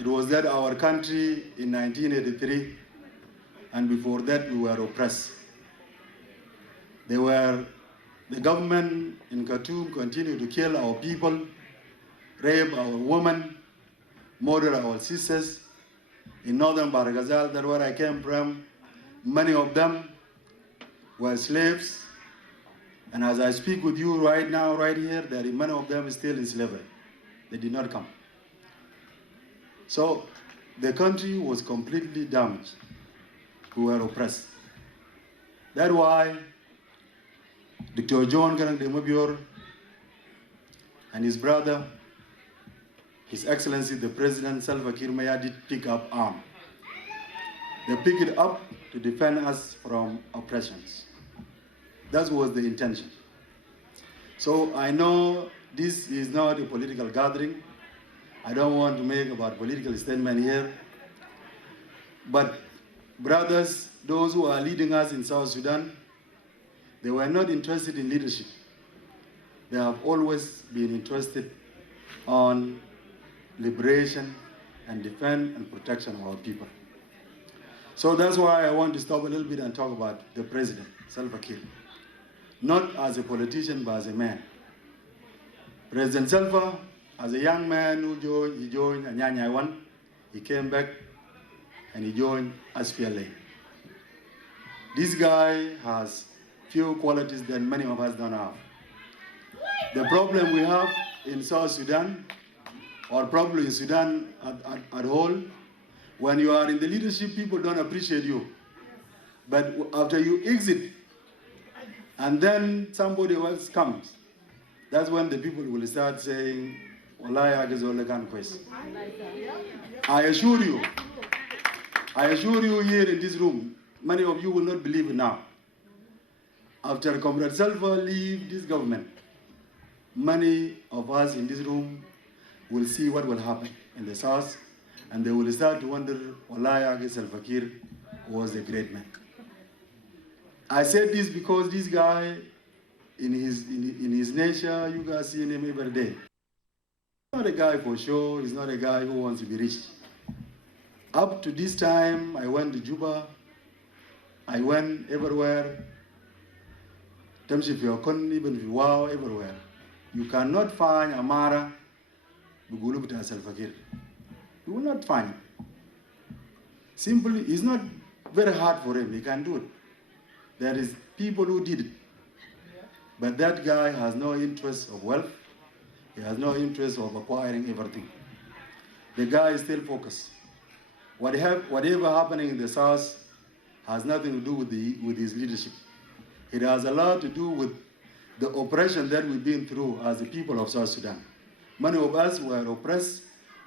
It was that our country in 1983 and before that we were oppressed. The government in Khartoum continued to kill our people, rape our women, murder our sisters. In northern Barghazal, that's where I came from, many of them were slaves. And as I speak with you right now, right here, there are many of them still in slavery. They did not come. So the country was completely damaged. We were oppressed. That's why Dr. John Garang de Mabior and his brother, His Excellency the President Salva Kiir Mayardit pick up arms. They picked it up to defend us from oppressions. That was the intention. So I know this is not a political gathering. I don't want to make about political statement here. But brothers, those who are leading us in South Sudan, they were not interested in leadership. They have always been interested on liberation and defense and protection of our people. So that's why I want to stop a little bit and talk about the president, Salva Kiir. not as a politician, but as a man. President Salva, as a young man who joined Anyanya 1, he came back and he joined SPLA. This guy has few qualities that many of us don't have. The problem we have in South Sudan, or probably in Sudan at whole, when you are in the leadership, people don't appreciate you. But after you exit, and then somebody else comes, that's when the people will start saying, Wallahi, I can quest. I assure you here in this room, many of you will not believe it now. After Comrade Salva leave this government, many of us in this room will see what will happen in the South, and they will start to wonder, Wallahi, Salva Kiir was a great man. I said this because this guy, in his nature, you guys see him every day. He's not a guy for show, he's not a guy who wants to be rich. Up to this time, I went to Juba, I went everywhere. Even wow, everywhere. You cannot find Amara Bugulubita Salva Kiir. You will not find it. Simply, it's not very hard for him, he can do it. There is people who did it. But that guy has no interest of wealth. He has no interest of acquiring everything. The guy is still focused. Whatever happening in the South has nothing to do with his leadership. It has a lot to do with the oppression that we've been through as the people of South Sudan. Many of us were oppressed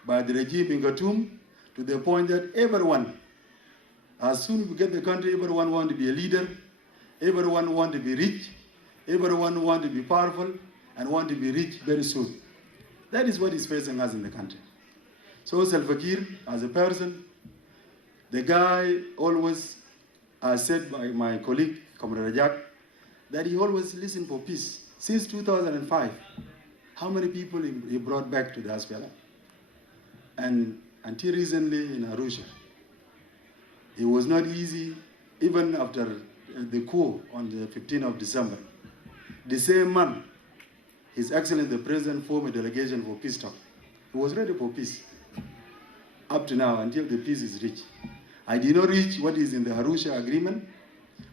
by the regime in Khartoum to the point that everyone, as soon as we get the country, everyone wants to be a leader, everyone wants to be rich, everyone wants to be powerful, and want to be rich very soon. That is what is facing us in the country. So Salva Kiir, as a person, the guy always, as said by my colleague, Comrade Rajak, that he always listened for peace. Since 2005, how many people he brought back to the SPLM? And until recently in Arusha, it was not easy, even after the coup on the 15th of December. The same month, His Excellency the President formed a delegation for peace talk. He was ready for peace. Up to now, until the peace is reached. I did not reach what is in the Arusha agreement,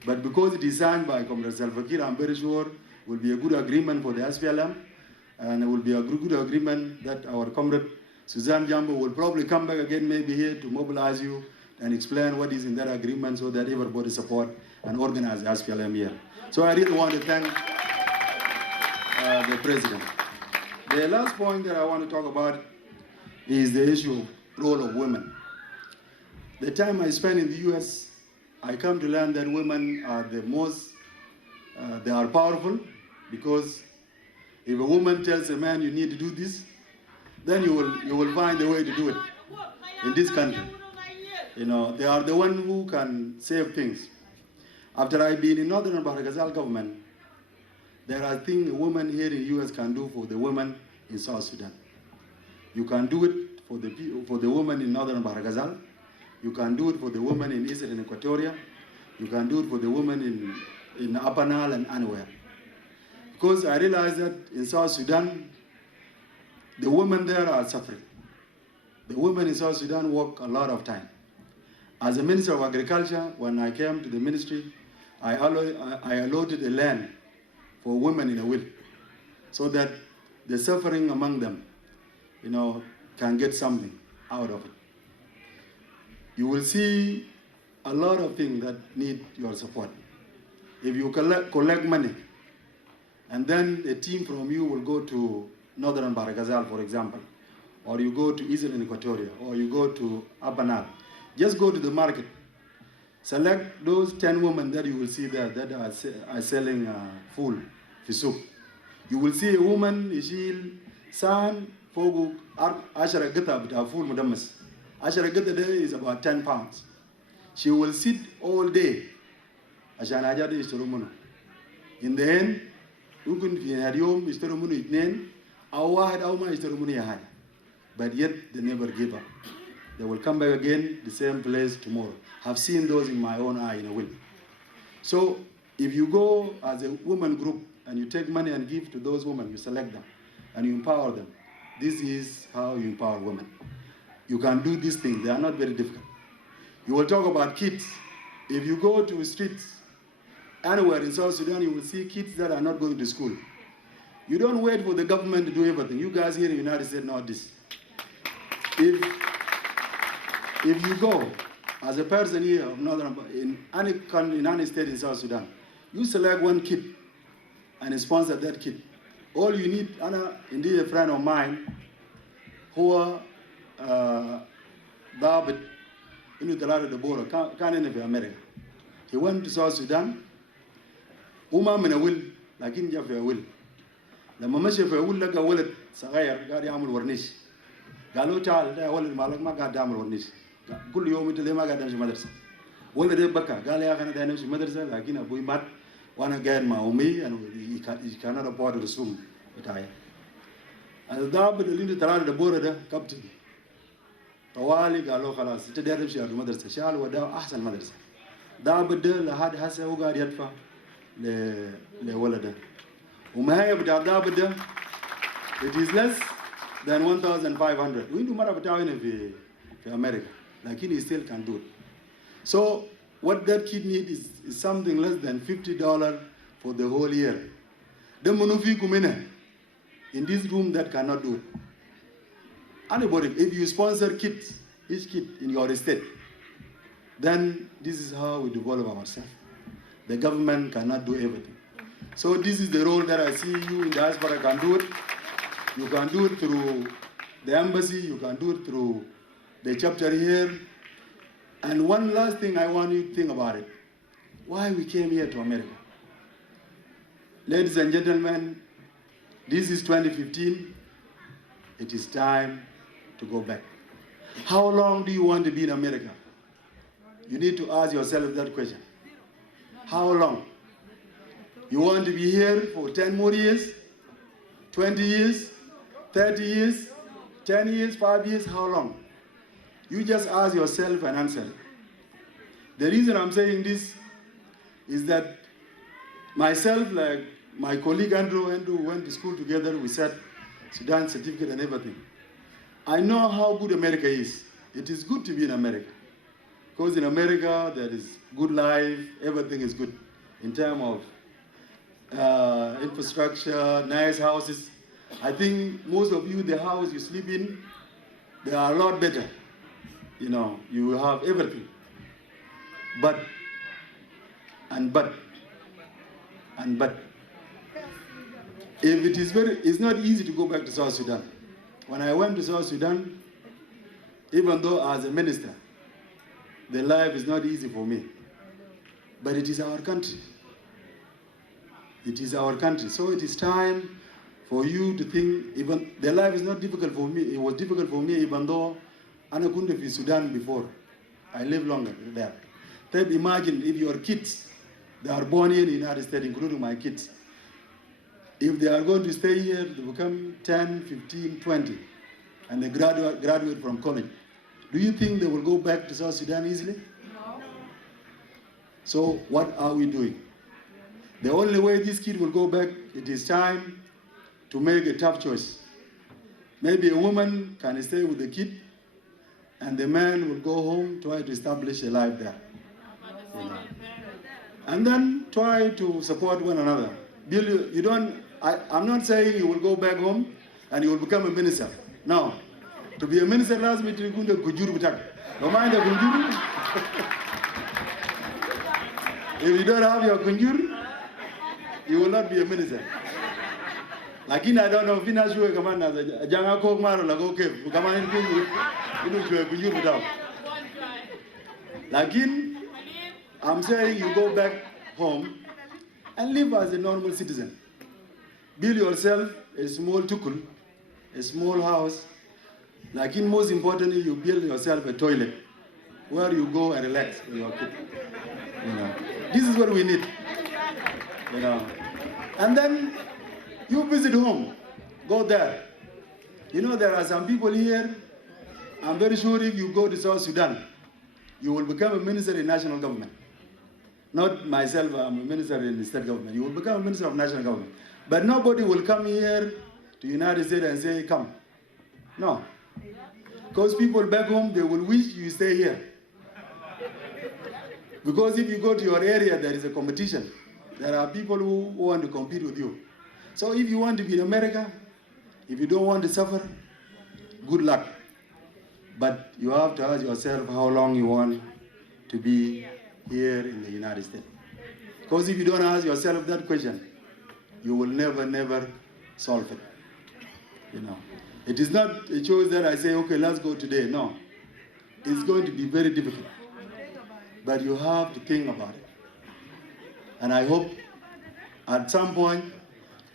but because it is signed by Comrade Salva Kiir, I'm very sure it will be a good agreement for the SPLM, and it will be a good agreement that our comrade Suzanne Jambo will probably come back again, maybe here, to mobilize you and explain what is in that agreement so that everybody support and organize the SPLM here. So I really want to thank the President. The last point that I want to talk about is the issue of role of women. The time I spent in the US, I come to learn that women are the most, they are powerful, because if a woman tells a man you need to do this, then you will find a way to do it in this country. You know, they are the one who can save things. After I've been in Northern Bahr-el-Ghazal government, there are things a woman here in the US can do for the women in South Sudan. You can do it for the women in Northern Bahr-el-Ghazal. You can do it for the women in Eastern Equatoria. You can do it for the women in Upper Nile and anywhere. Because I realize that in South Sudan, the women there are suffering. The women in South Sudan work a lot of time. As a Minister of Agriculture, when I came to the ministry, I allotted a land for women in a will, so that the suffering among them, you know, can get something out of it. You will see a lot of things that need your support. If you collect money, and then a team from you will go to Northern Bahr-el-Ghazal, for example, or you go to Eastern Equatoria, or you go to Upper Nile, just go to the market. Select those 10 women that you will see there that are selling full soup. You will see a woman, Ishil, San, Fogu, Ashara Gita, but a full mudamas. Ashara Gita there is about 10 pounds. She will sit all day. Ashana Ajadi is Torumuno. In the end, you can be at home, is Torumuno Itnen, Awad Auma is Torumuno Yahad. But yet they never give up. They will come back again, the same place tomorrow. I've seen those in my own eye in a will. So If you go as a woman group and you take money and give to those women, you select them and you empower them. This is how you empower women. You can do these things. They are not very difficult. You will talk about kids. If you go to streets anywhere in South Sudan, you will see kids that are not going to school. You don't wait for the government to do everything. You guys here in the United States know this. If you go as a person here of Northern, in any state in South Sudan, you select one kid and sponsor that kid. All you need, indeed a friend of mine, who David, in the border, can't in America. He went to South Sudan. Mina will, like in Jaffa will. لما مشي في أول لقى ولد صغير قاعد يعمل ورنيش قالوا تعال ده ولد مالك ما قاعد يعمل ورنيش كل يوم أنت ليه ما قاعد تمشي مدرسة ولد بكى قال يا أخي أنا ده نمشي مدرسة لكن أبوي مات وأنا قاعد مع أمي and he cannot afford the room بتاعي الضابط اللي أنت ترى الدبورة ده كابتن طوالي قالوا خلاص أنت ده تمشي على المدرسة شال وده أحسن مدرسة ضابط ده لحد هسه هو قاعد يدفع لولده وما هي بتاع الضابط ده it is less than 1,500 وعنده مرة بتاعه هنا في أمريكا لكن he still can do it. So what that kid needs is something less than $50 for the whole year. The منو فيكم هنا in this room that cannot do it. Anybody, if you sponsor kids, each kid in your state, then this is how we develop ourselves. The government cannot do everything. So this is the role that I see you in diaspora can do it. You can do it through the embassy, you can do it through the chapter here. And one last thing I want you to think about it. Why we came here to America. Ladies and gentlemen, this is 2015. It is time to go back. How long do you want to be in America? You need to ask yourself that question. How long? You want to be here for 10 more years, 20 years, 30 years, 10 years, 5 years, how long? You just ask yourself and answer. The reason I'm saying this is that myself, like my colleague Andrew went to school together, we said Sudan certificate and everything. I know how good America is. It is good to be in America. Because in America, there is good life, everything is good in terms of infrastructure, nice houses. I think most of you, the house you sleep in, they are a lot better. You know, you have everything. But, if it is it's not easy to go back to South Sudan. When I went to South Sudan, even though as a minister, the life is not easy for me. But it is our country. It is our country. So it is time for you to think, even the life is not difficult for me. It was difficult for me even though I couldn't be in Sudan before. I lived longer there. Then imagine if your kids, they are born here in the United States, including my kids. If they are going to stay here, they become 10, 15, 20, and they graduate from college. Do you think they will go back to South Sudan easily? No. So what are we doing? The only way this kid will go back, it is time to make a tough choice. Maybe a woman can stay with the kid, and the man will go home, try to establish a life there. You know. And then try to support one another. I'm not saying you will go back home and you will become a minister. No. To be a minister, last me to go to Kujuru. Don't mind the Kujuru. If you don't have your Kujuru, you will not be a minister. Like I don't know, finish your command as a Janga Kokmar or Lago Cave. Come on, you Kujuru. Like I'm saying you go back home and live as a normal citizen. Build yourself a small tukul, a small house. Like most importantly, you build yourself a toilet where you go and relax with your kid. You know, this is what we need. You know, and then you visit home, go there. You know, there are some people here. I'm very sure if you go to South Sudan, you will become a minister in national government. Not myself, I'm a minister in the state government. You will become a minister of national government. But nobody will come here to the United States and say, come. No. Because people back home, they will wish you stay here. Because if you go to your area, there is a competition. There are people who want to compete with you. So if you want to be in America, if you don't want to suffer, good luck. But you have to ask yourself how long you want to be here in the United States. Because if you don't ask yourself that question, you will never solve it. You know, it is not a choice that I say, okay, let's go today. No, it's going to be very difficult. But you have to think about it. And I hope at some point,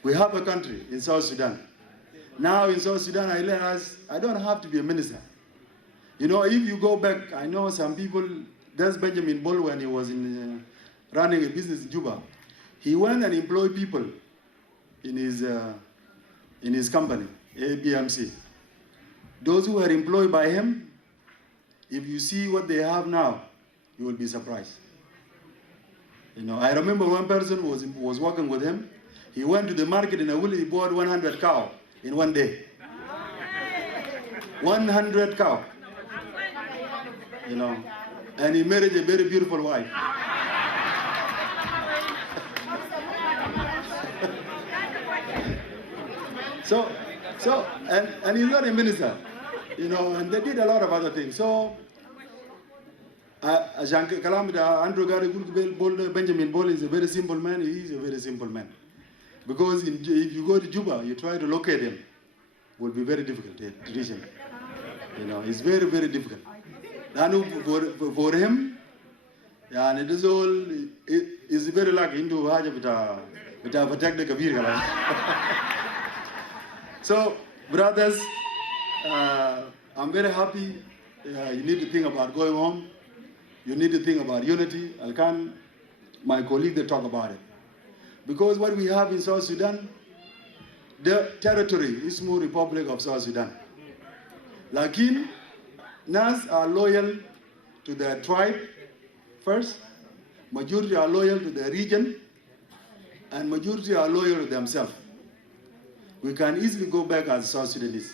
we have a country in South Sudan. Now in South Sudan, I realize I don't have to be a minister. You know, if you go back, I know some people, there's Benjamin Bol when he was running a business in Juba. He went and employed people in his company, ABMC. Those who were employed by him, if you see what they have now, you will be surprised. You know, I remember one person was working with him. He went to the market in a will, he bought 100 cow in one day. 100 cow. You know, and he married a very beautiful wife. And he's not a minister, you know, and they did a lot of other things. So, Andrew Benjamin Bol is a very simple man. He is a very simple man. Because if you go to Juba, you try to locate him, it will be very difficult to reach him. You know, it's very difficult. And for him, yeah, and it is all, it's very lucky into Haja Vita protect the Kabir. So, brothers, I'm very happy. You need to think about going home. You need to think about unity. My colleague, they talk about it. Because what we have in South Sudan, the territory is Small Republic of South Sudan. Lakin, Nas are loyal to their tribe first, majority are loyal to their region, and majority are loyal to themselves. We can easily go back as South Sudanese.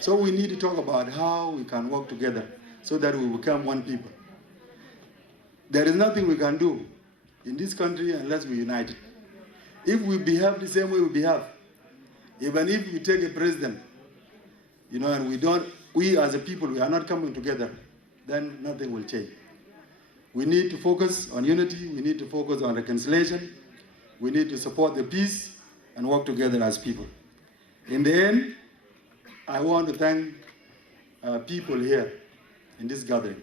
So we need to talk about how we can work together so that we become one people. There is nothing we can do in this country unless we unite. If we behave the same way we behave, even if we take a president, you know, and we as a people, we are not coming together, then nothing will change. We need to focus on unity, we need to focus on reconciliation, we need to support the peace and work together as people. In the end, I want to thank people here in this gathering.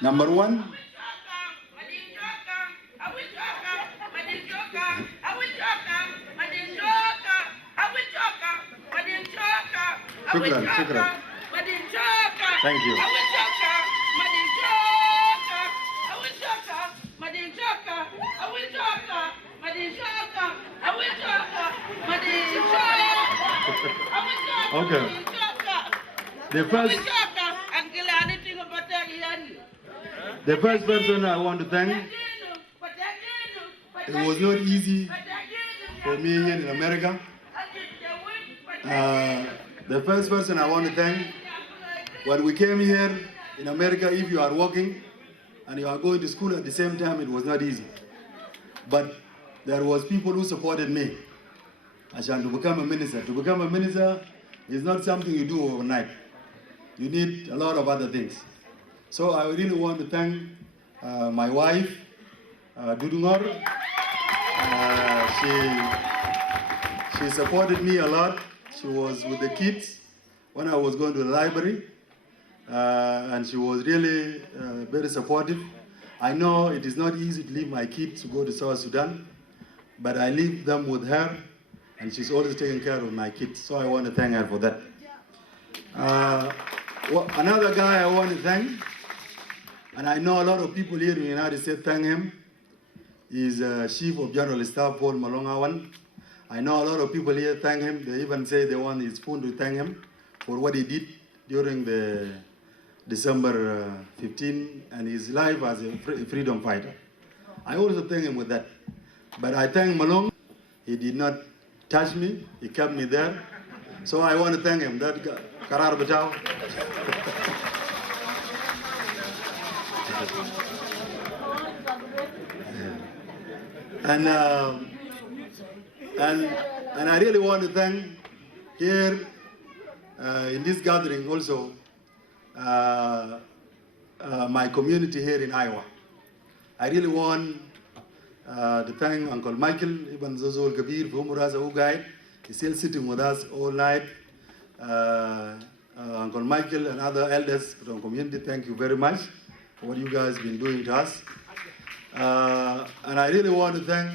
Number one, Shukran. Thank you. Okay. The first person I want to thank, it was not easy for me here in America. The first person I want to thank, when we came here in America, if you are working and you are going to school at the same time, it was not easy. But there was people who supported me to become a minister. To become a minister is not something you do overnight. You need a lot of other things. So I really want to thank my wife, Dudungor. She supported me a lot. She was with the kids when I was going to the library, and she was really very supportive. I know it is not easy to leave my kids to go to South Sudan, but I leave them with her, and she's always taking care of my kids, so I want to thank her for that. Another guy I want to thank, and I know a lot of people here in the United States thank him, is Chief of General Staff Paul Malongawan. I know a lot of people here thank him. They even say they want his phone to thank him for what he did during the December 15, and his life as a freedom fighter. I also thank him with that. But I thank Malong. He did not touch me. He kept me there. So I want to thank him. That Karar Batao. And I really want to thank here in this gathering also my community here in Iowa. I really want to thank Uncle Michael, Ibn Zozol Kabir, Fumuraza Ugai. He's still sitting with us all night. Uncle Michael and other elders from the community, thank you very much for what you guys have been doing to us. And I really want to thank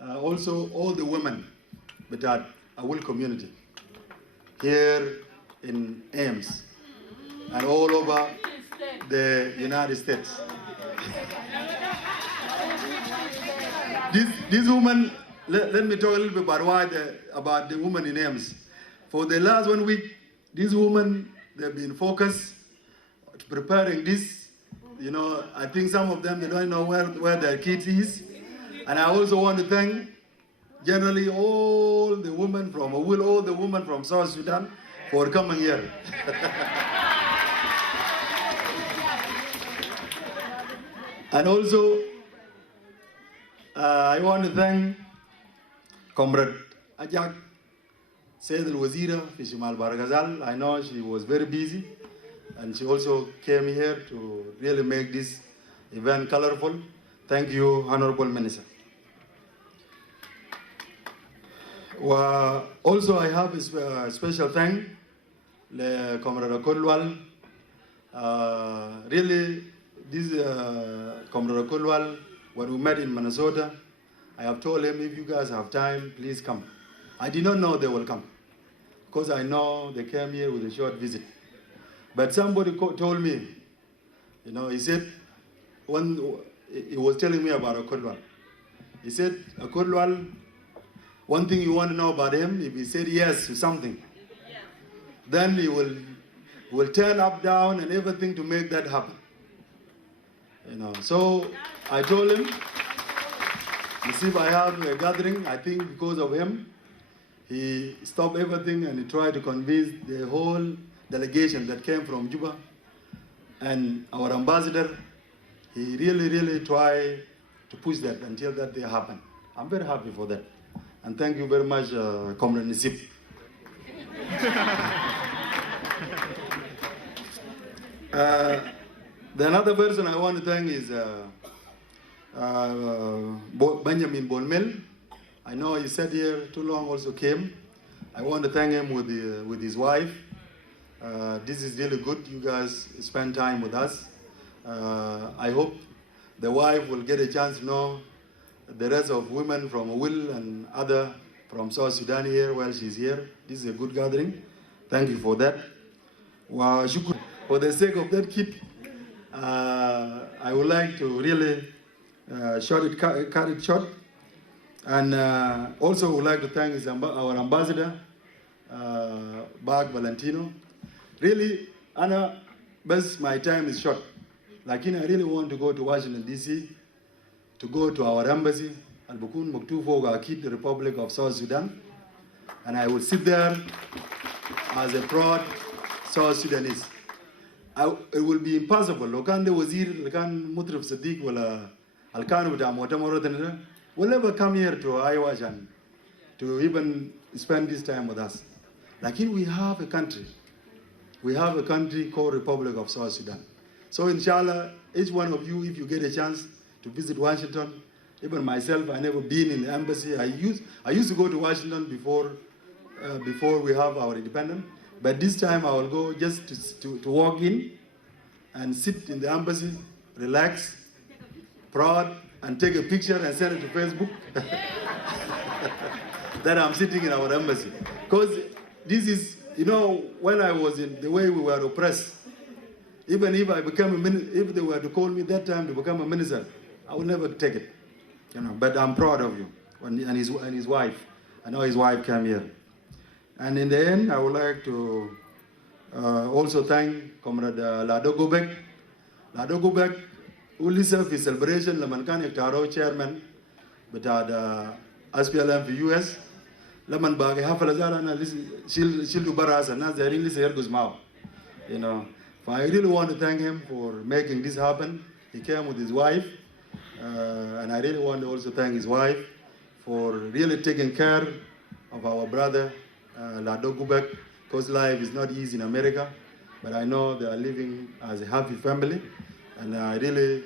also all the women with that Awil community here in Ames and all over the United States. This woman, let me talk a little bit about the woman in Ames. For the last 1 week, these women, they've been focused preparing this. You know, I think some of them, they don't know where their kids is. And I also want to thank generally all the women from Awil, all the women from South Sudan for coming here. And also, I want to thank Comrade Ajak Sayyid al-Wazira fi Shimal Barghazal. I know she was very busy, and she also came here to really make this event colorful. Thank you, Honorable Minister. Also, I have a special thank to Comrade Akolwal. Really, this Comrade Akolwal, when we met in Minnesota, I have told him, if you guys have time, please come. I did not know they will come, because I know they came here with a short visit. But somebody told me, you know, he said, he was telling me about Akolwal. He said, Akolwal, one thing you want to know about him, if he said yes to something, then he will turn up, down, and everything to make that happen. You know, so I told him, you see, if I have a gathering, I think because of him, he stopped everything and he tried to convince the whole delegation that came from Juba and our ambassador. He really, really tried to push that until that day happened. I'm very happy for that. And thank you very much, Comrade Nisip. The another person I want to thank is Benjamin Bolmel. I know he sat here too long, also came. I want to thank him with his wife. This is really good. You guys spend time with us. I hope the wife will get a chance to know the rest of women from Awil and other from South Sudan here while she's here. This is a good gathering. Thank you for that. For the sake of that kid, I would like to really cut it short. And also would like to thank our ambassador, Bag Valentino. Really, Anna, best my time is short. Like, I really want to go to Washington, D.C., to go to our embassy, Al-Bukun Muktufo Gakid, the Republic of South Sudan. And I will sit there as a proud South Sudanese. It will be impossible. Lokan de Wazir, Lokan Mutrif Sadiq, wala Alkan with Amotamoro, will never come here to Iowa to even spend this time with us. Like, we have a country. We have a country called Republic of South Sudan. So inshallah, each one of you, if you get a chance to visit Washington, even myself, I never been in the embassy. I used to go to Washington before we have our independence. But this time I will go just to walk in and sit in the embassy, relax, proud, and take a picture and send it to Facebook that I'm sitting in our embassy. Because this is, you know, when I was in the way we were oppressed, even if I became a minister, if they were to call me that time to become a minister, I would never take it. You know, but I'm proud of you and his wife. I know his wife came here. And in the end, I would like to Also thank Comrade Lado Gobek. Lado Gobek, who listened to celebration, Laman Taro chairman, but SPLM for US. Laman Bagi Hafalazara and Shildu Baras and Nazarin Lisa Guzmao. You know, I really want to thank him for making this happen. He came with his wife, and I really want to also thank his wife for really taking care of our brother, Lado Gubek, because life is not easy in America, but I know they are living as a happy family, and I really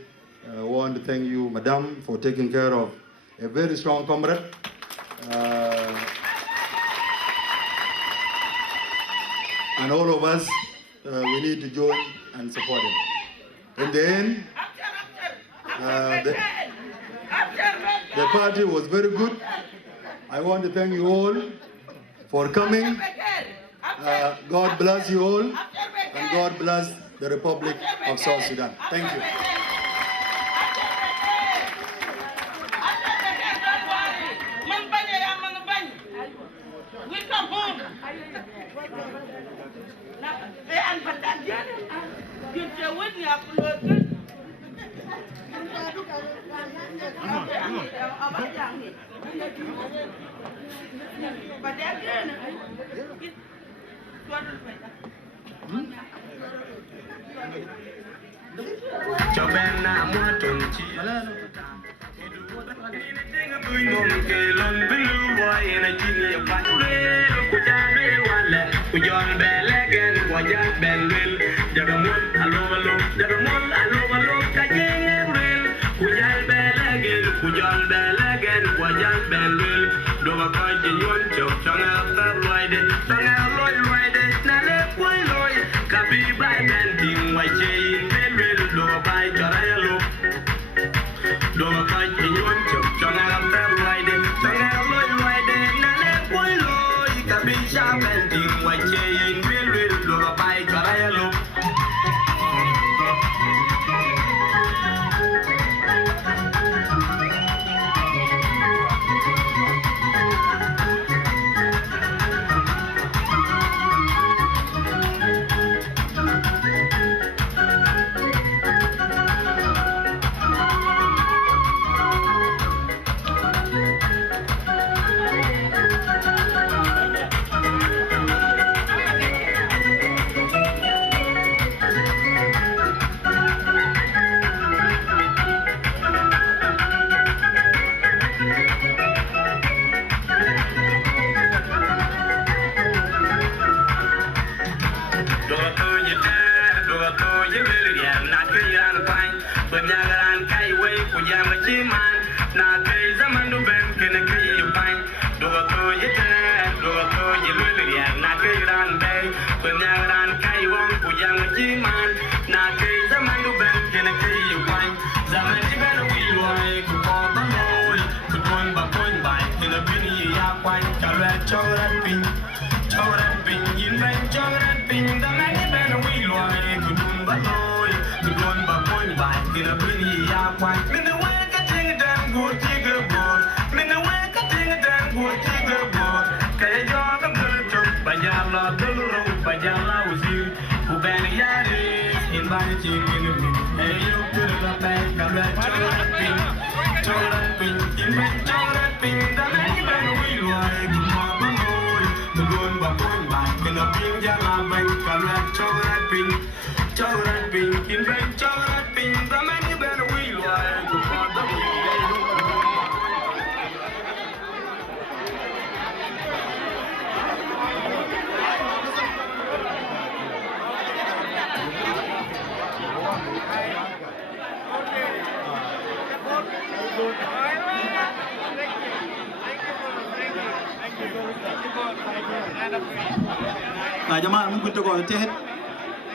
want to thank you, Madam, for taking care of a very strong comrade. And all of us, we need to join and support him. In the end, the party was very good. I want to thank you all for coming. God bless you all, and God bless the Republic of South Sudan. Thank you.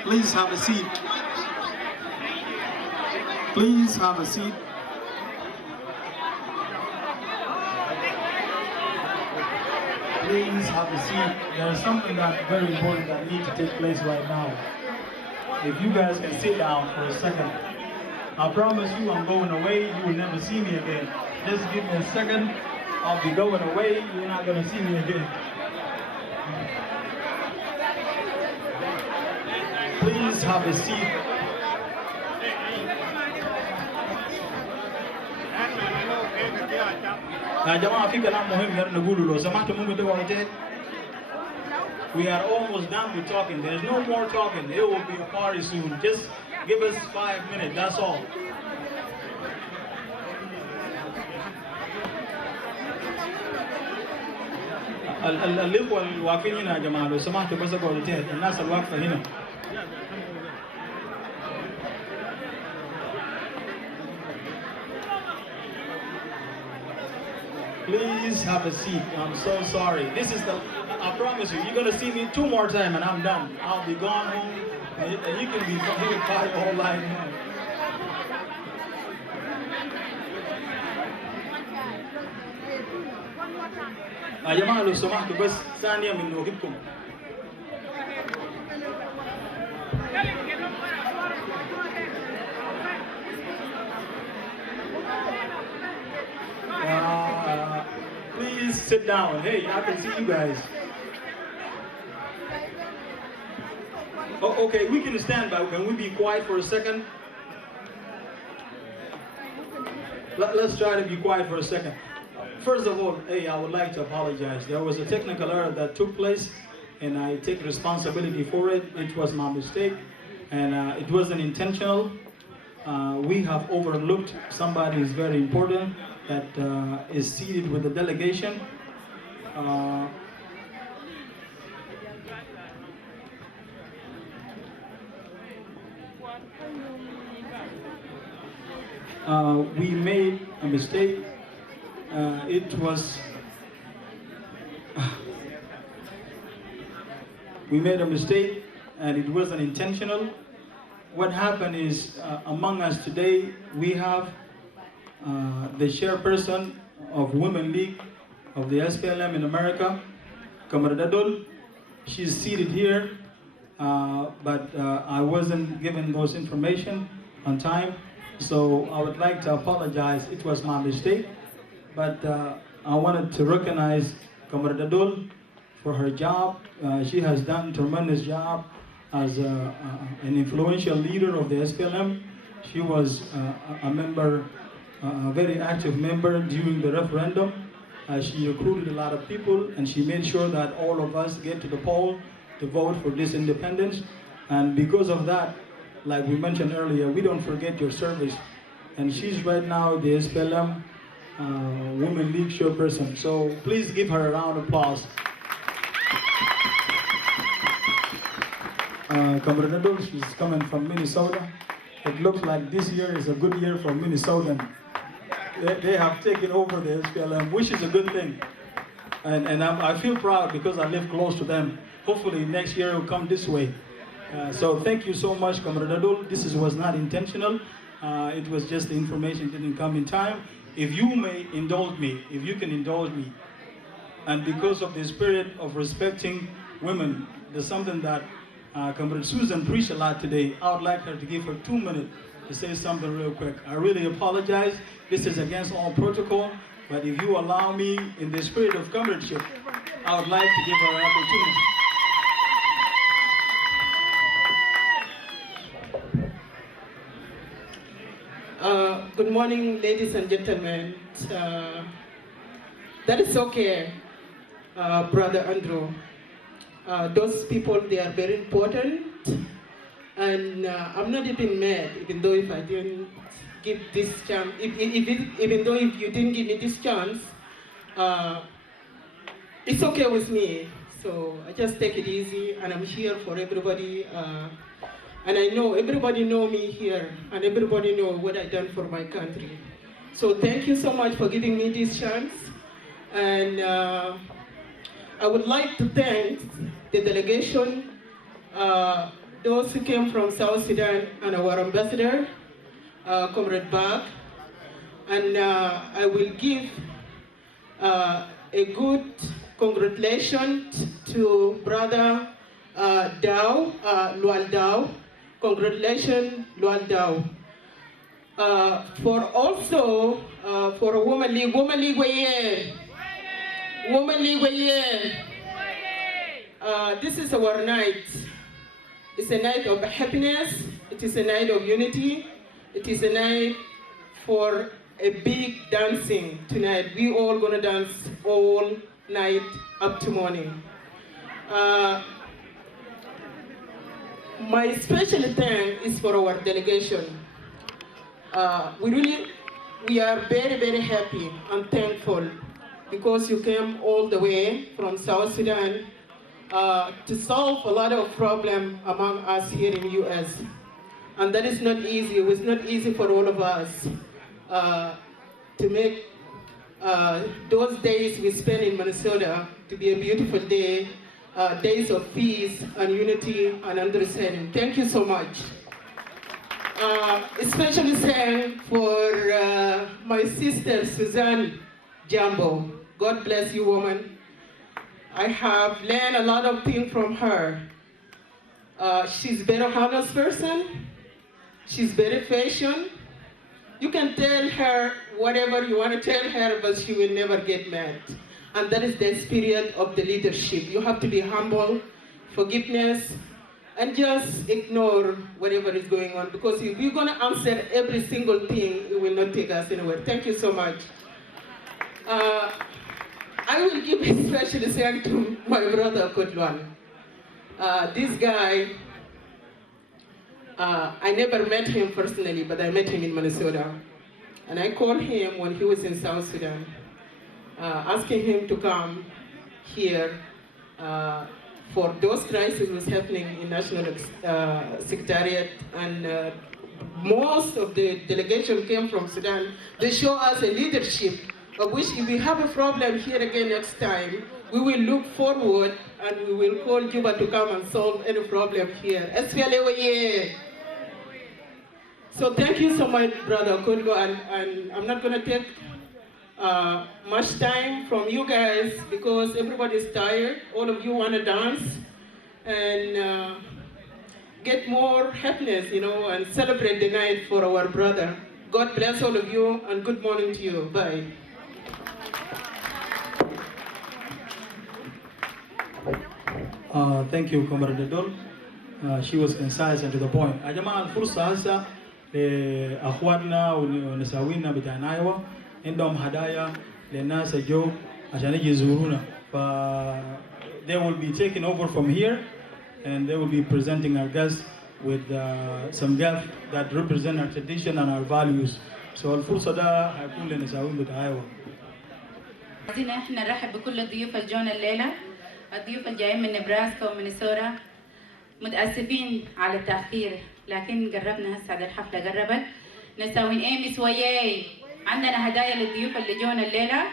Please have a seat. Please have a seat. Please have a seat. There is something that's very important that needs to take place right now. If you guys can sit down for a second. I promise you I'm going away. You will never see me again. Just give me a second. I'll be going away. You're not going to see me again. have a seat. يا جماعة في كلام مهم نقوله لو سمحتوا ممكن تقعدوا تحت. We are almost done with talking. There's no more talking. It will be a party soon. Just give us 5 minutes. That's all. الإخوة الواقفين هنا يا جماعة لو سمحتوا بس اقعدوا تحت. الناس الواقفة هنا. Please have a seat. I'm so sorry. This is the, I promise you, you're going to see me 2 more times and I'm done. I'll be gone home and you can be quiet all night. يا جماعة لو سمحتوا بس ثانية من وقتكم. Please sit down. Hey, I can see you guys. Oh, okay, we can stand by. Can we be quiet for a second? Let's try to be quiet for a second. First of all, hey, I would like to apologize. There was a technical error that took place, and I take responsibility for it. It was my mistake, and it wasn't intentional. We have overlooked somebody who's very important that is seated with the delegation. We made a mistake. We made a mistake and it wasn't intentional. What happened is, among us today, we have the chairperson of Women League of the SPLM in America, Kamara Dadul. She's seated here, but I wasn't given those information on time. So I would like to apologize. It was my mistake, but I wanted to recognize Kamara Dadul for her job. She has done a tremendous job as an influential leader of the SPLM. She was a member, a very active member during the referendum. She recruited a lot of people and she made sure that all of us get to the poll to vote for this independence. And because of that, like we mentioned earlier, we don't forget your service. And she's right now the SPLM Women League chairperson. So please give her a round of applause. Kamara Dadul, she's coming from Minnesota. It looks like this year is a good year for Minnesotan. They have taken over the SPLM, which is a good thing. And I feel proud because I live close to them. Hopefully next year it will come this way. So thank you so much, Kamara Dadul. This was not intentional. It was just the information didn't come in time. If you may indulge me, if you can indulge me, and because of the spirit of respecting women, there's something that Comrade Susan preached a lot today. I would like her to give her 2 minutes to say something real quick. I really apologize. This is against all protocol, but if you allow me, in the spirit of comradeship, I would like to give her an opportunity. Good morning, ladies and gentlemen. That is okay, Brother Andrew. Those people, they are very important. And I'm not even mad, even though if I didn't give this chance, even though if you didn't give me this chance, it's okay with me. So I just take it easy, and I'm here for everybody. And I know everybody know me here, and everybody know what I've done for my country. So thank you so much for giving me this chance. And I would like to thank the delegation, those who came from South Sudan, and our ambassador, Comrade Bach. And I will give a good congratulations to Brother Lual Dao. Congratulations, Lual Dao. For also, for a Woman League way. Woman League way. This is our night. It's a night of happiness. It is a night of unity. It is a night for a big dancing tonight. We all gonna dance all night up to morning. My special thanks is for our delegation. We are very, very happy and thankful because you came all the way from South Sudan to solve a lot of problems among us here in the US. And that is not easy. It was not easy for all of us to make those days we spent in Minnesota to be a beautiful day, days of peace and unity and understanding. Thank you so much. Especially thank for my sister Suzanne Jambo. God bless you, woman. I have learned a lot of things from her. She's a very honest person. She's very patient. You can tell her whatever you want to tell her, but she will never get mad. And that is the spirit of the leadership. You have to be humble, forgiveness, and just ignore whatever is going on. Because if we're going to answer every single thing, it will not take us anywhere. Thank you so much. I will give a special thanks to my brother, Kodluan. This guy, I never met him personally, but I met him in Minnesota. And I called him when he was in South Sudan, asking him to come here for those crises was happening in National Secretariat. And most of the delegation came from Sudan. They show us a leadership of which if we have a problem here again next time, we will look forward and we will call Juba to come and solve any problem here. So thank you so much, Brother Kodlo, and I'm not going to take much time from you guys because everybody's tired. All of you want to dance and get more happiness, and celebrate the night for our brother. God bless all of you and good morning to you. Bye. Thank you, Comrade Dol. She was concise and to the point. أجمع الفرصة هسه لأخواتنا ونساوينا بتاع نايوا عندهم هدايا للناس الجو عشان يجي يزورونا. They will be taking over from here and they will be presenting our guests with some gifts that represent our tradition and our values. So الفرصة ده هيكون للنساوين بتاع نايوا. عايزين احنا نرحب بكل الضيوف الجونا الليلة. الضيوف الجايين من نبراسكا ومينيسوتا متأسفين على التأخير لكن قربنا هسه على الحفلة قربت. نساوين ايمس وياي عندنا هدايا للضيوف اللي جونا الليلة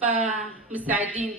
فمستعدين.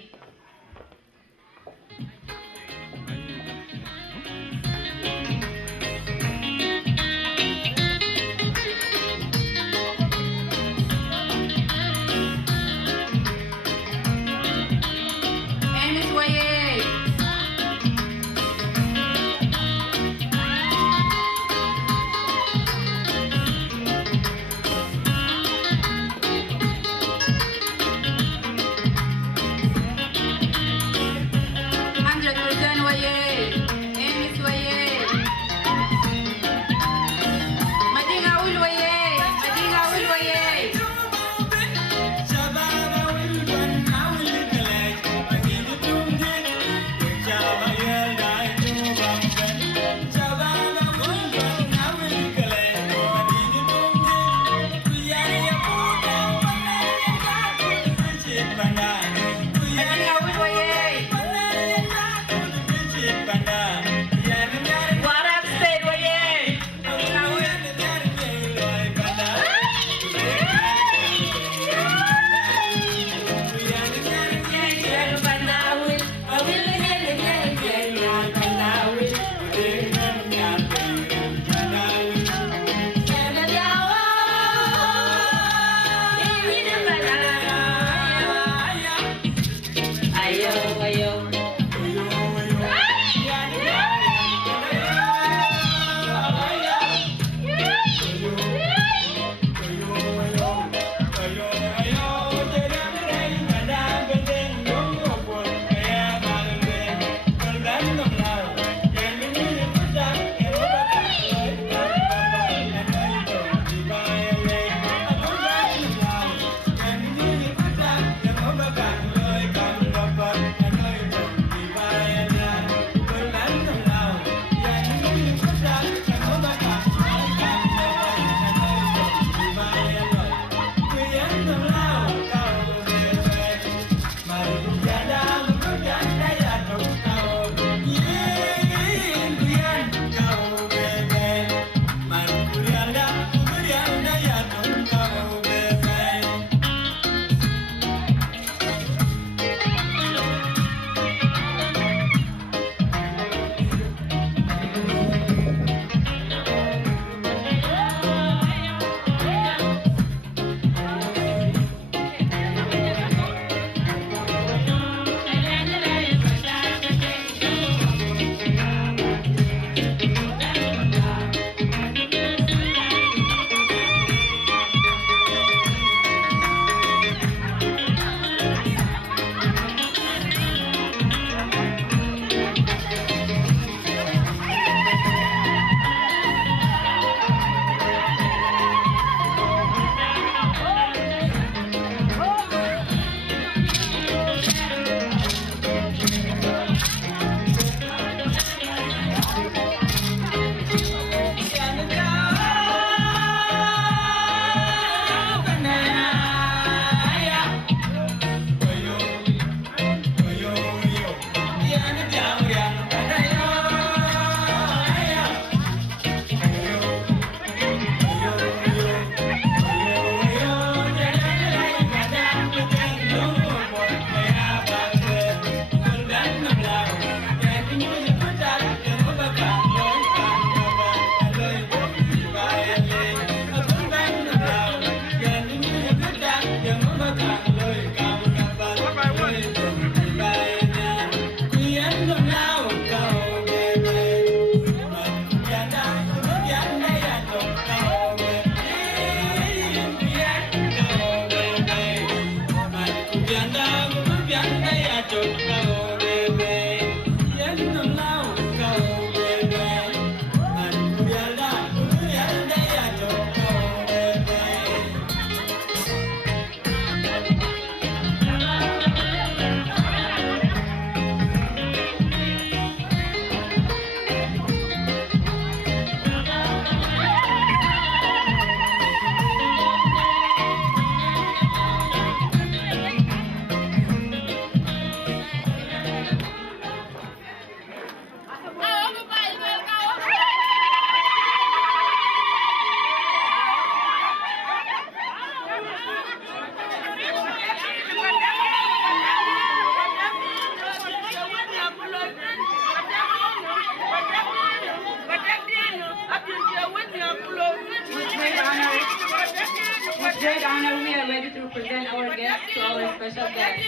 With great honor, we are ready to present our guest to our special guest.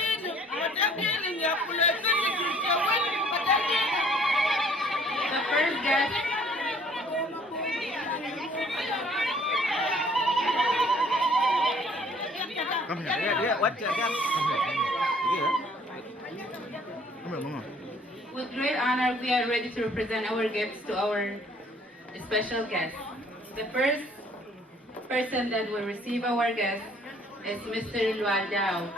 The first guest. Come here. Yeah. What? With great honor, we are ready to present our gifts to our special guest. The first person that will receive our guest is Mr. Lual Dao.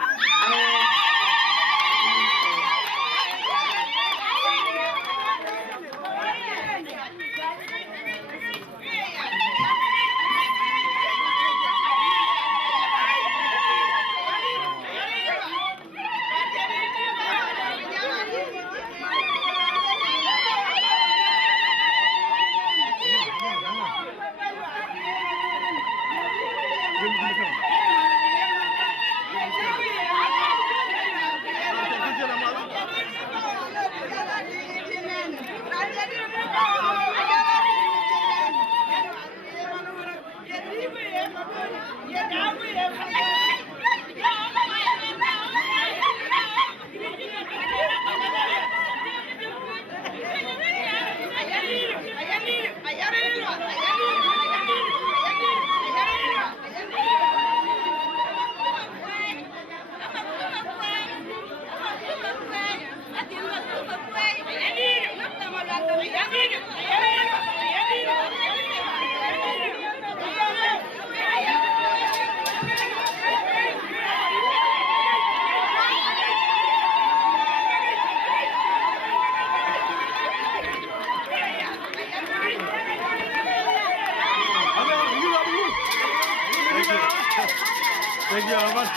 Thank you, Ahmad.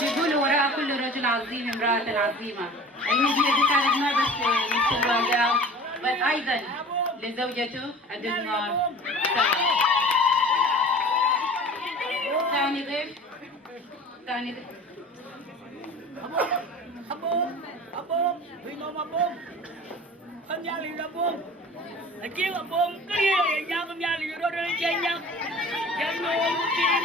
بيقول وراء كل رجل عظيم امرأة عظيمة. الهدية دي كانت ما بس لمستر والداو بس أيضا لزوجته الدنيا. ثاني ضيف. Con gia lì ra buông, chiếc ở buông cái gì nhau con gia lì đó rồi chơi nhau, chơi nô chim.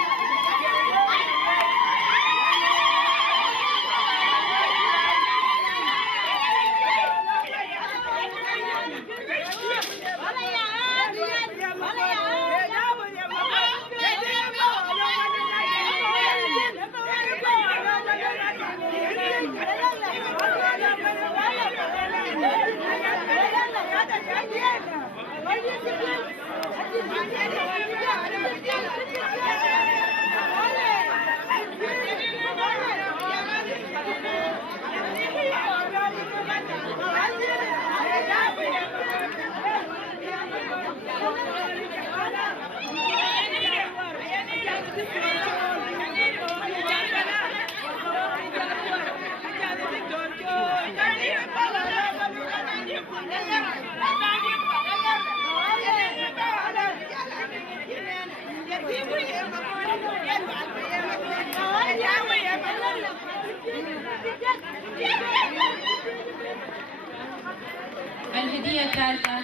الهدية الثالثة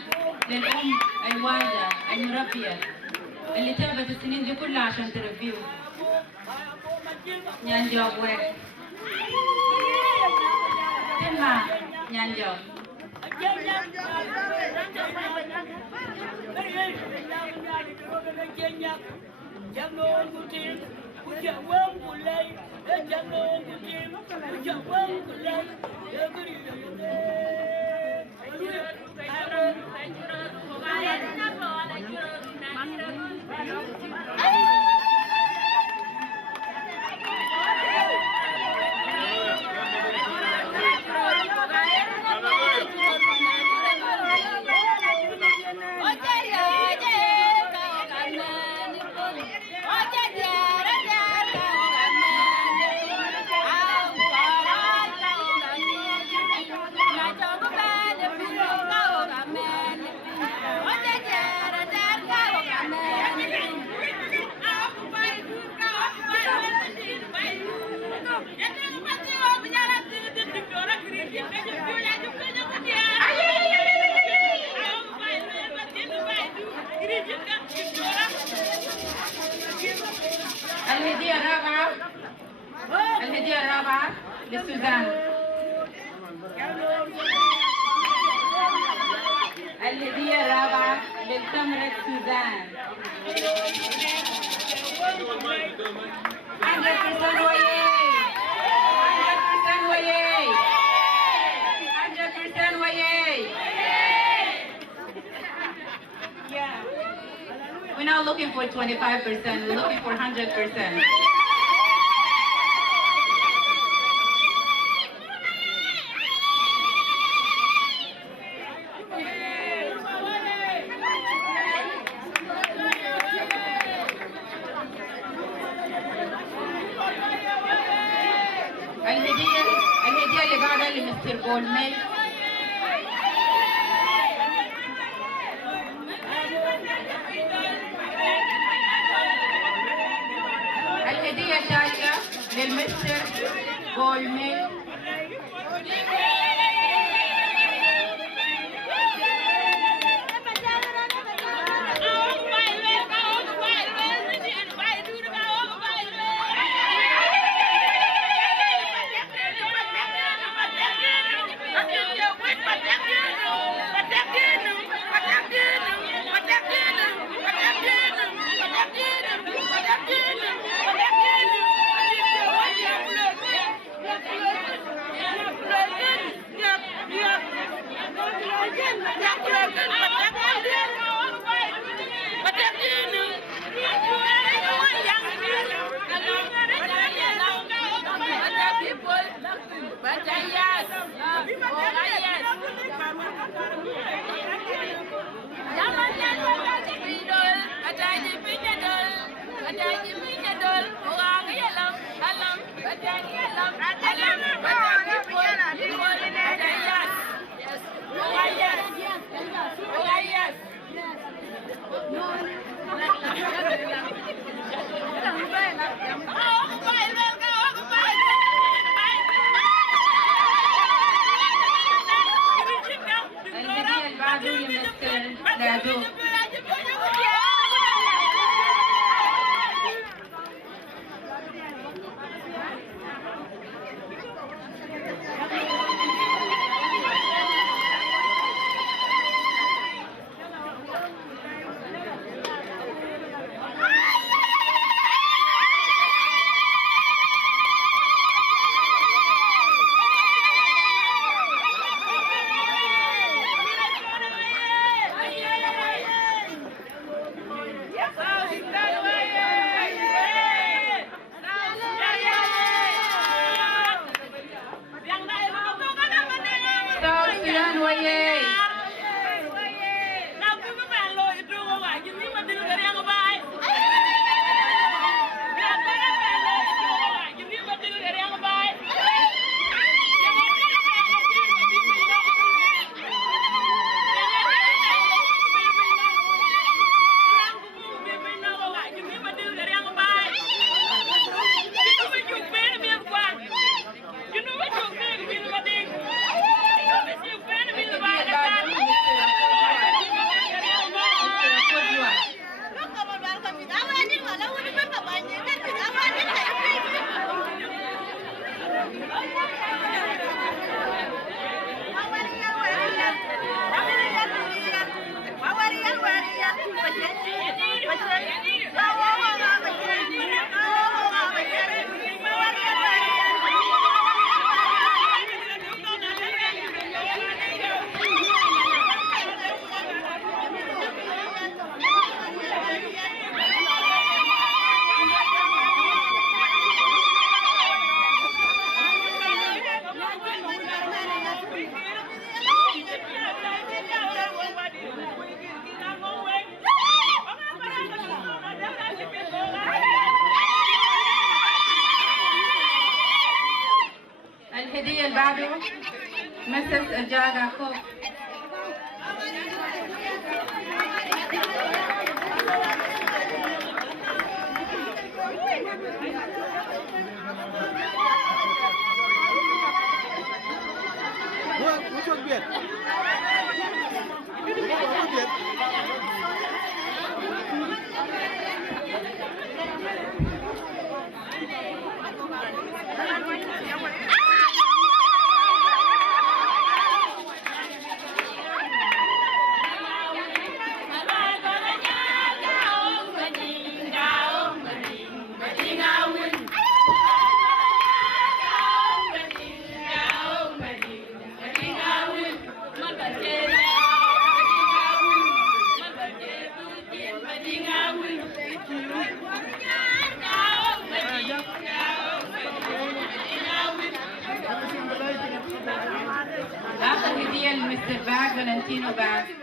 للأم الوالدة المربية اللي تعبت السنين دي كلها عشان تربيه. نيان جوب وين؟ تنها نيان جوب. لسوزان. الهدية الرابعة للتمرة سوزان. 100% وياي. 100% وياي. 100% وياي. Yeah. We're not looking for 25%, we're looking for 100%. الهدية اللي بعدها لمستر بولميل. الهدية الثالثة للمستر بولميل. الهدية اللي بعده مسس الجاغا كوب. Which one get? What get? Gerard Valentino Bas.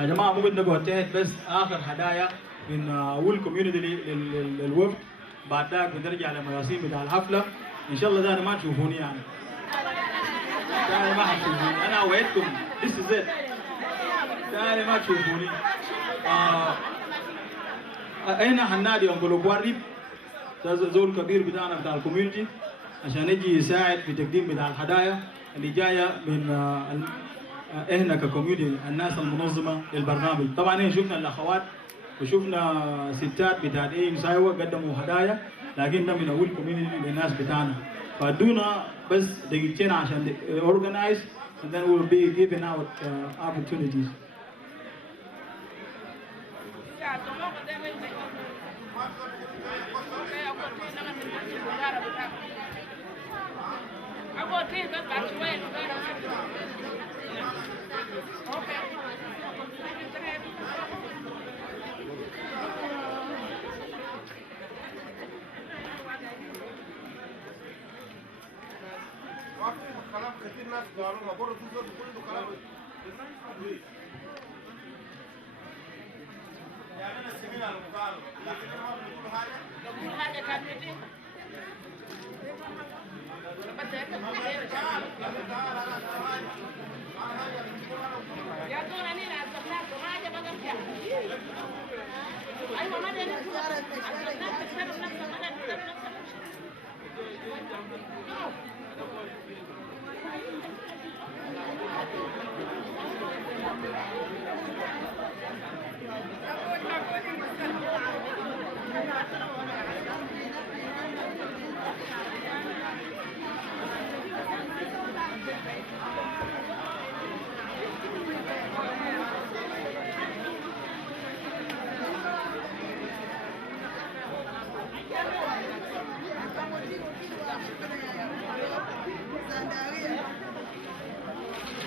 يا جماعة ممكن نقعد تحت بس آخر هدايا من أول كوميونتي للوفد، بعد ذاك بنرجع لمراسيم بتاع الحفلة. إن شاء الله ده ما تشوفوني يعني. ده ما حتشوفوني، أنا وعدتكم this is it. ده ما تشوفوني. هنا هنادي أنكلو بواريب، ده زول كبير بتاعنا بتاع الكوميونتي عشان يجي يساعد في تقديم بتاع الهدايا اللي جاية من احنا ككوميونتي الناس المنظمه للبرنامج. طبعا هنا شفنا الاخوات وشفنا ستات بتاعت ايه مسايوه قدموا هدايا، لكن ده من اول كوميونتي للناس بتاعنا، فادونا بس دقيقتين عشان organize and then we'll be giving out opportunities. كلام كثير ناس قالوا ما برضه زود كله كلام يعني انا سمعنا المقال لكن ما بنقول حاجه كانت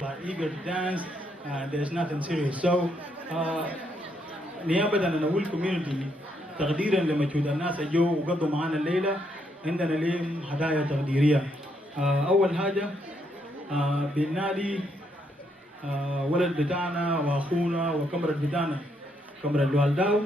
Are eager to dance, there's nothing serious. So نيابة عن أول community تقديرا لمجهود الناس جو وقضوا معنا الليلة، عندنا لهم هدايا تقديرية. أول حاجة بالنادي ولد بتاعنا وأخونا وكمرة بتاعنا كمرة الوالداو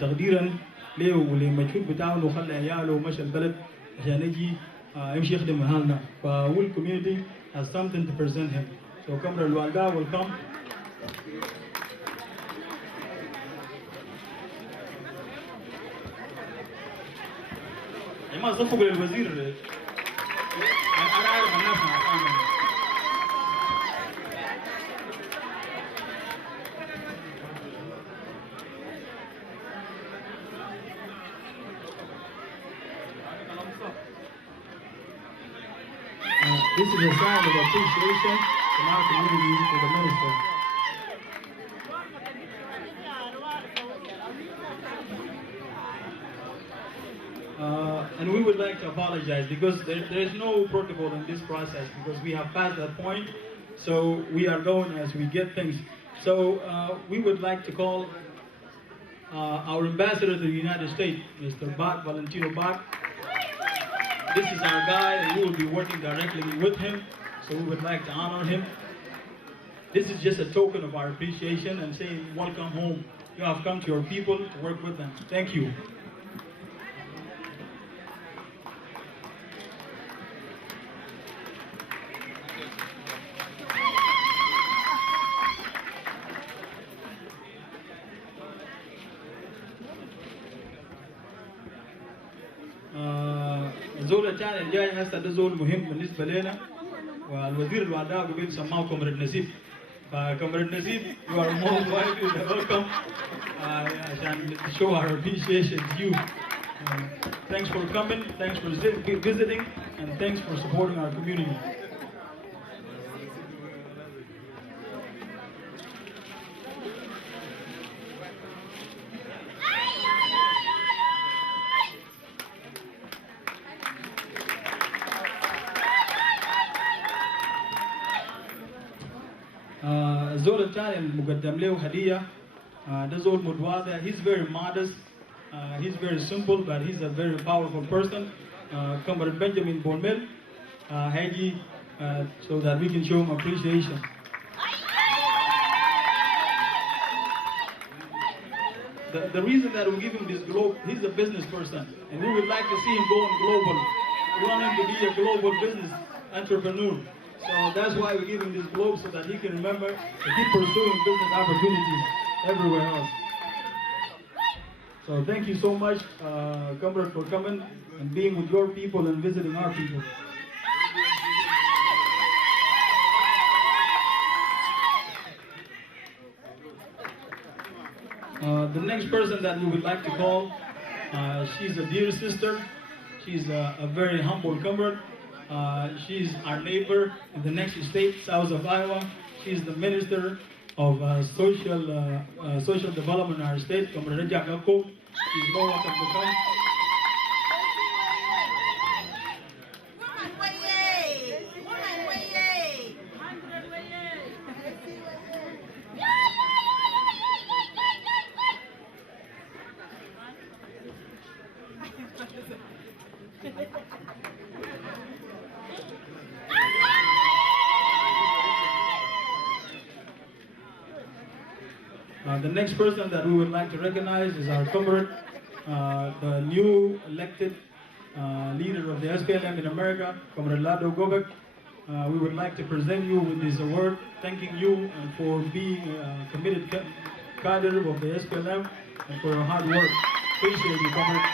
تقديرا له ولمجهود بتاعه وخلى عياله ومشى البلد عشان يجي يمشي يخدم مهالنا. فأول community has something to present him. So كمرة الوالداو will come. ما صفقوا للوزير. أنا عارف الناس This is a sign of appreciation from our community to the minister. And we would like to apologize because there's no protocol in this process because we have passed that point. So we are going as we get things. So we would like to call our ambassador to the United States, Mr. Bach, Valentino Bach. This is our guy and we will be working directly with him. So we would like to honor him. This is just a token of our appreciation and saying welcome home. You have come to your people to work with them. Thank you. الزول الثاني الجاي هسه ده زول مهم بالنسبه لنا والوزير الوعداء قبل سماه كمرد نسيب فكمرد نسيب you are most likely to welcome عشان to show our appreciation to you. Thanks for coming, thanks for visiting, and thanks for supporting our community. الزول الثاني المقدم له هدية ده زول متواضع. He's very modest, he's very simple, but he's a very powerful person. Comrade Benjamin Bonmel هيجي so that we can show him appreciation. The reason that we give him this globe, he's a business person, and we would like to see him going global. We want him to be a global business entrepreneur. So that's why we give him this globe so that he can remember to keep pursuing business opportunities everywhere else. So thank you so much, Comrade, for coming and being with your people and visiting our people. The next person that we would like to call, she's a dear sister. She's a very humble comrade. She's our neighbor in the next state, south of Iowa. She's the Minister of Social Development in our state, Comrade Jack Akko. She's more welcome to come. The next person that we would like to recognize is our comrade, the new elected leader of the SPLM in America, Comrade Lado Gobek. We would like to present you with this award, thanking you for being a committed cadre of the SPLM and for your hard work. Appreciate you, comrade.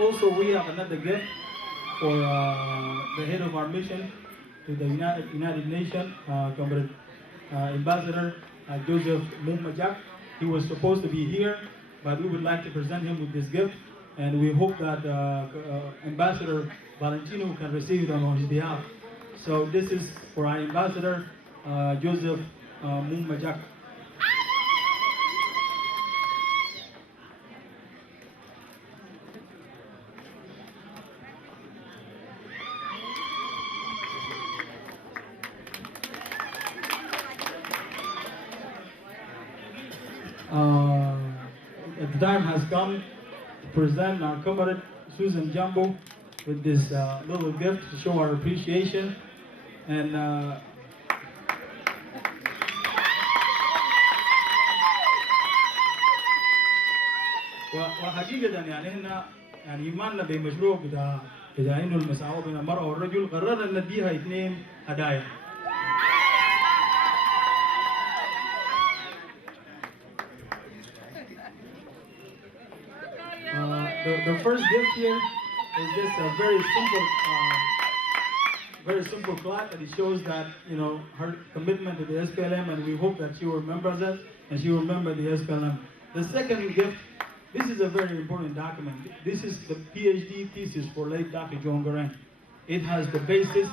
Also, we have another gift for the head of our mission to the United Nations, Comrade Ambassador Joseph Mumajak. He was supposed to be here, but we would like to present him with this gift, and we hope that Ambassador Valentino can receive it on his behalf. So this is for our Ambassador Joseph Mumajak. The time has come to present our comrade Susan Jumbo with this little gift to show our appreciation. And وحقيقة يعني هنا يعني إيماننا بمشروع بتاع إنه المساواة بين المرأة والرجل قررنا نديها 2 هدايا. The first gift here is just a very simple plaque, and it shows that, you know, her commitment to the SPLM, and we hope that she will remember that and she will remember the SPLM. The second gift, this is a very important document. This is the PhD thesis for late Dr. John Garang. It has the basis.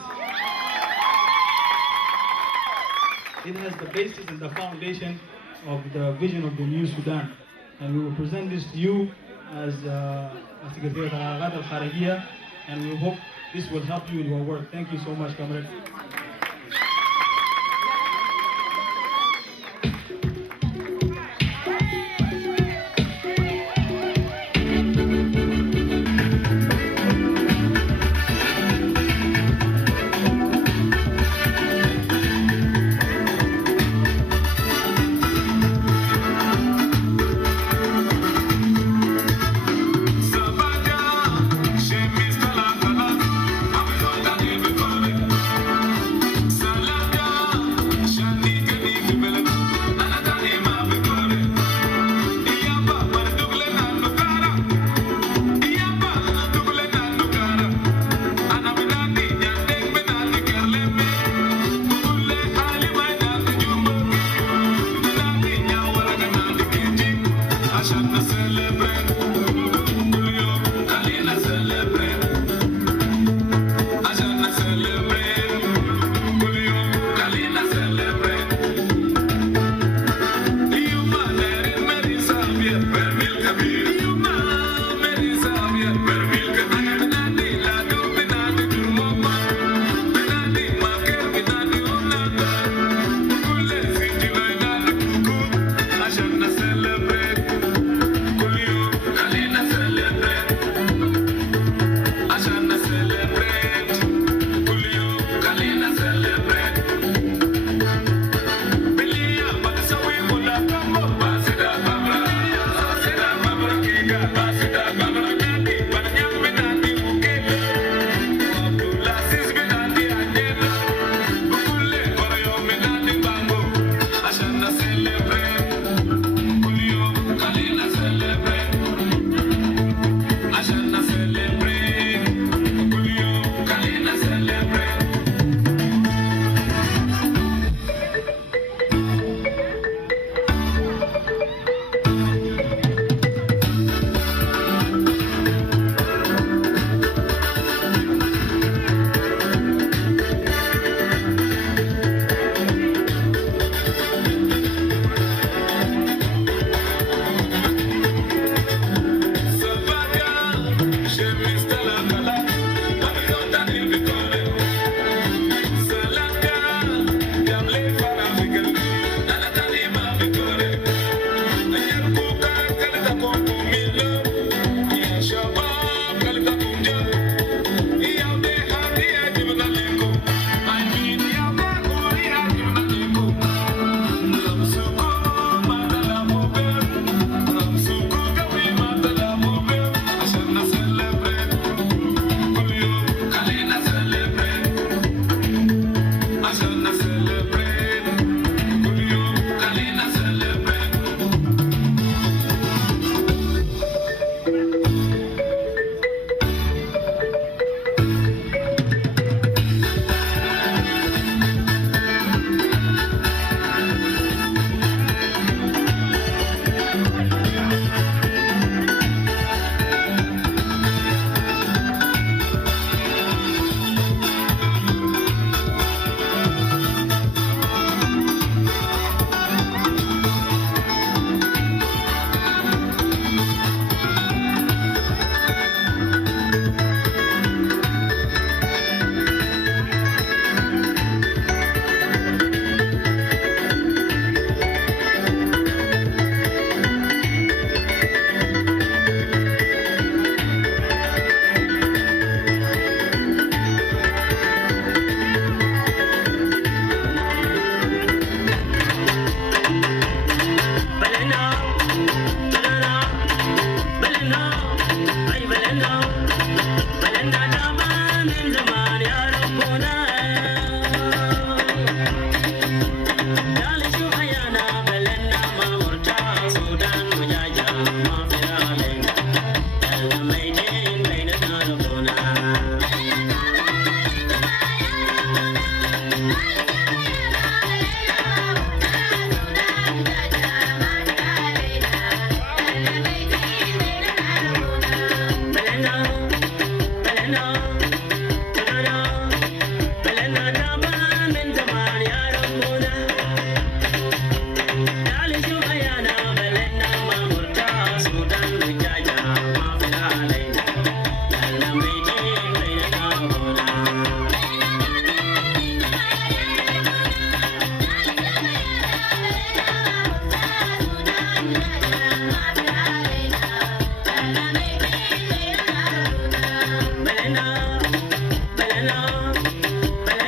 It has the basis and the foundation of the vision of the new Sudan, and we will present this to you as Secretary Al Kharajia, and we hope this will help you in your work. Thank you so much, comrade.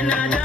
أنا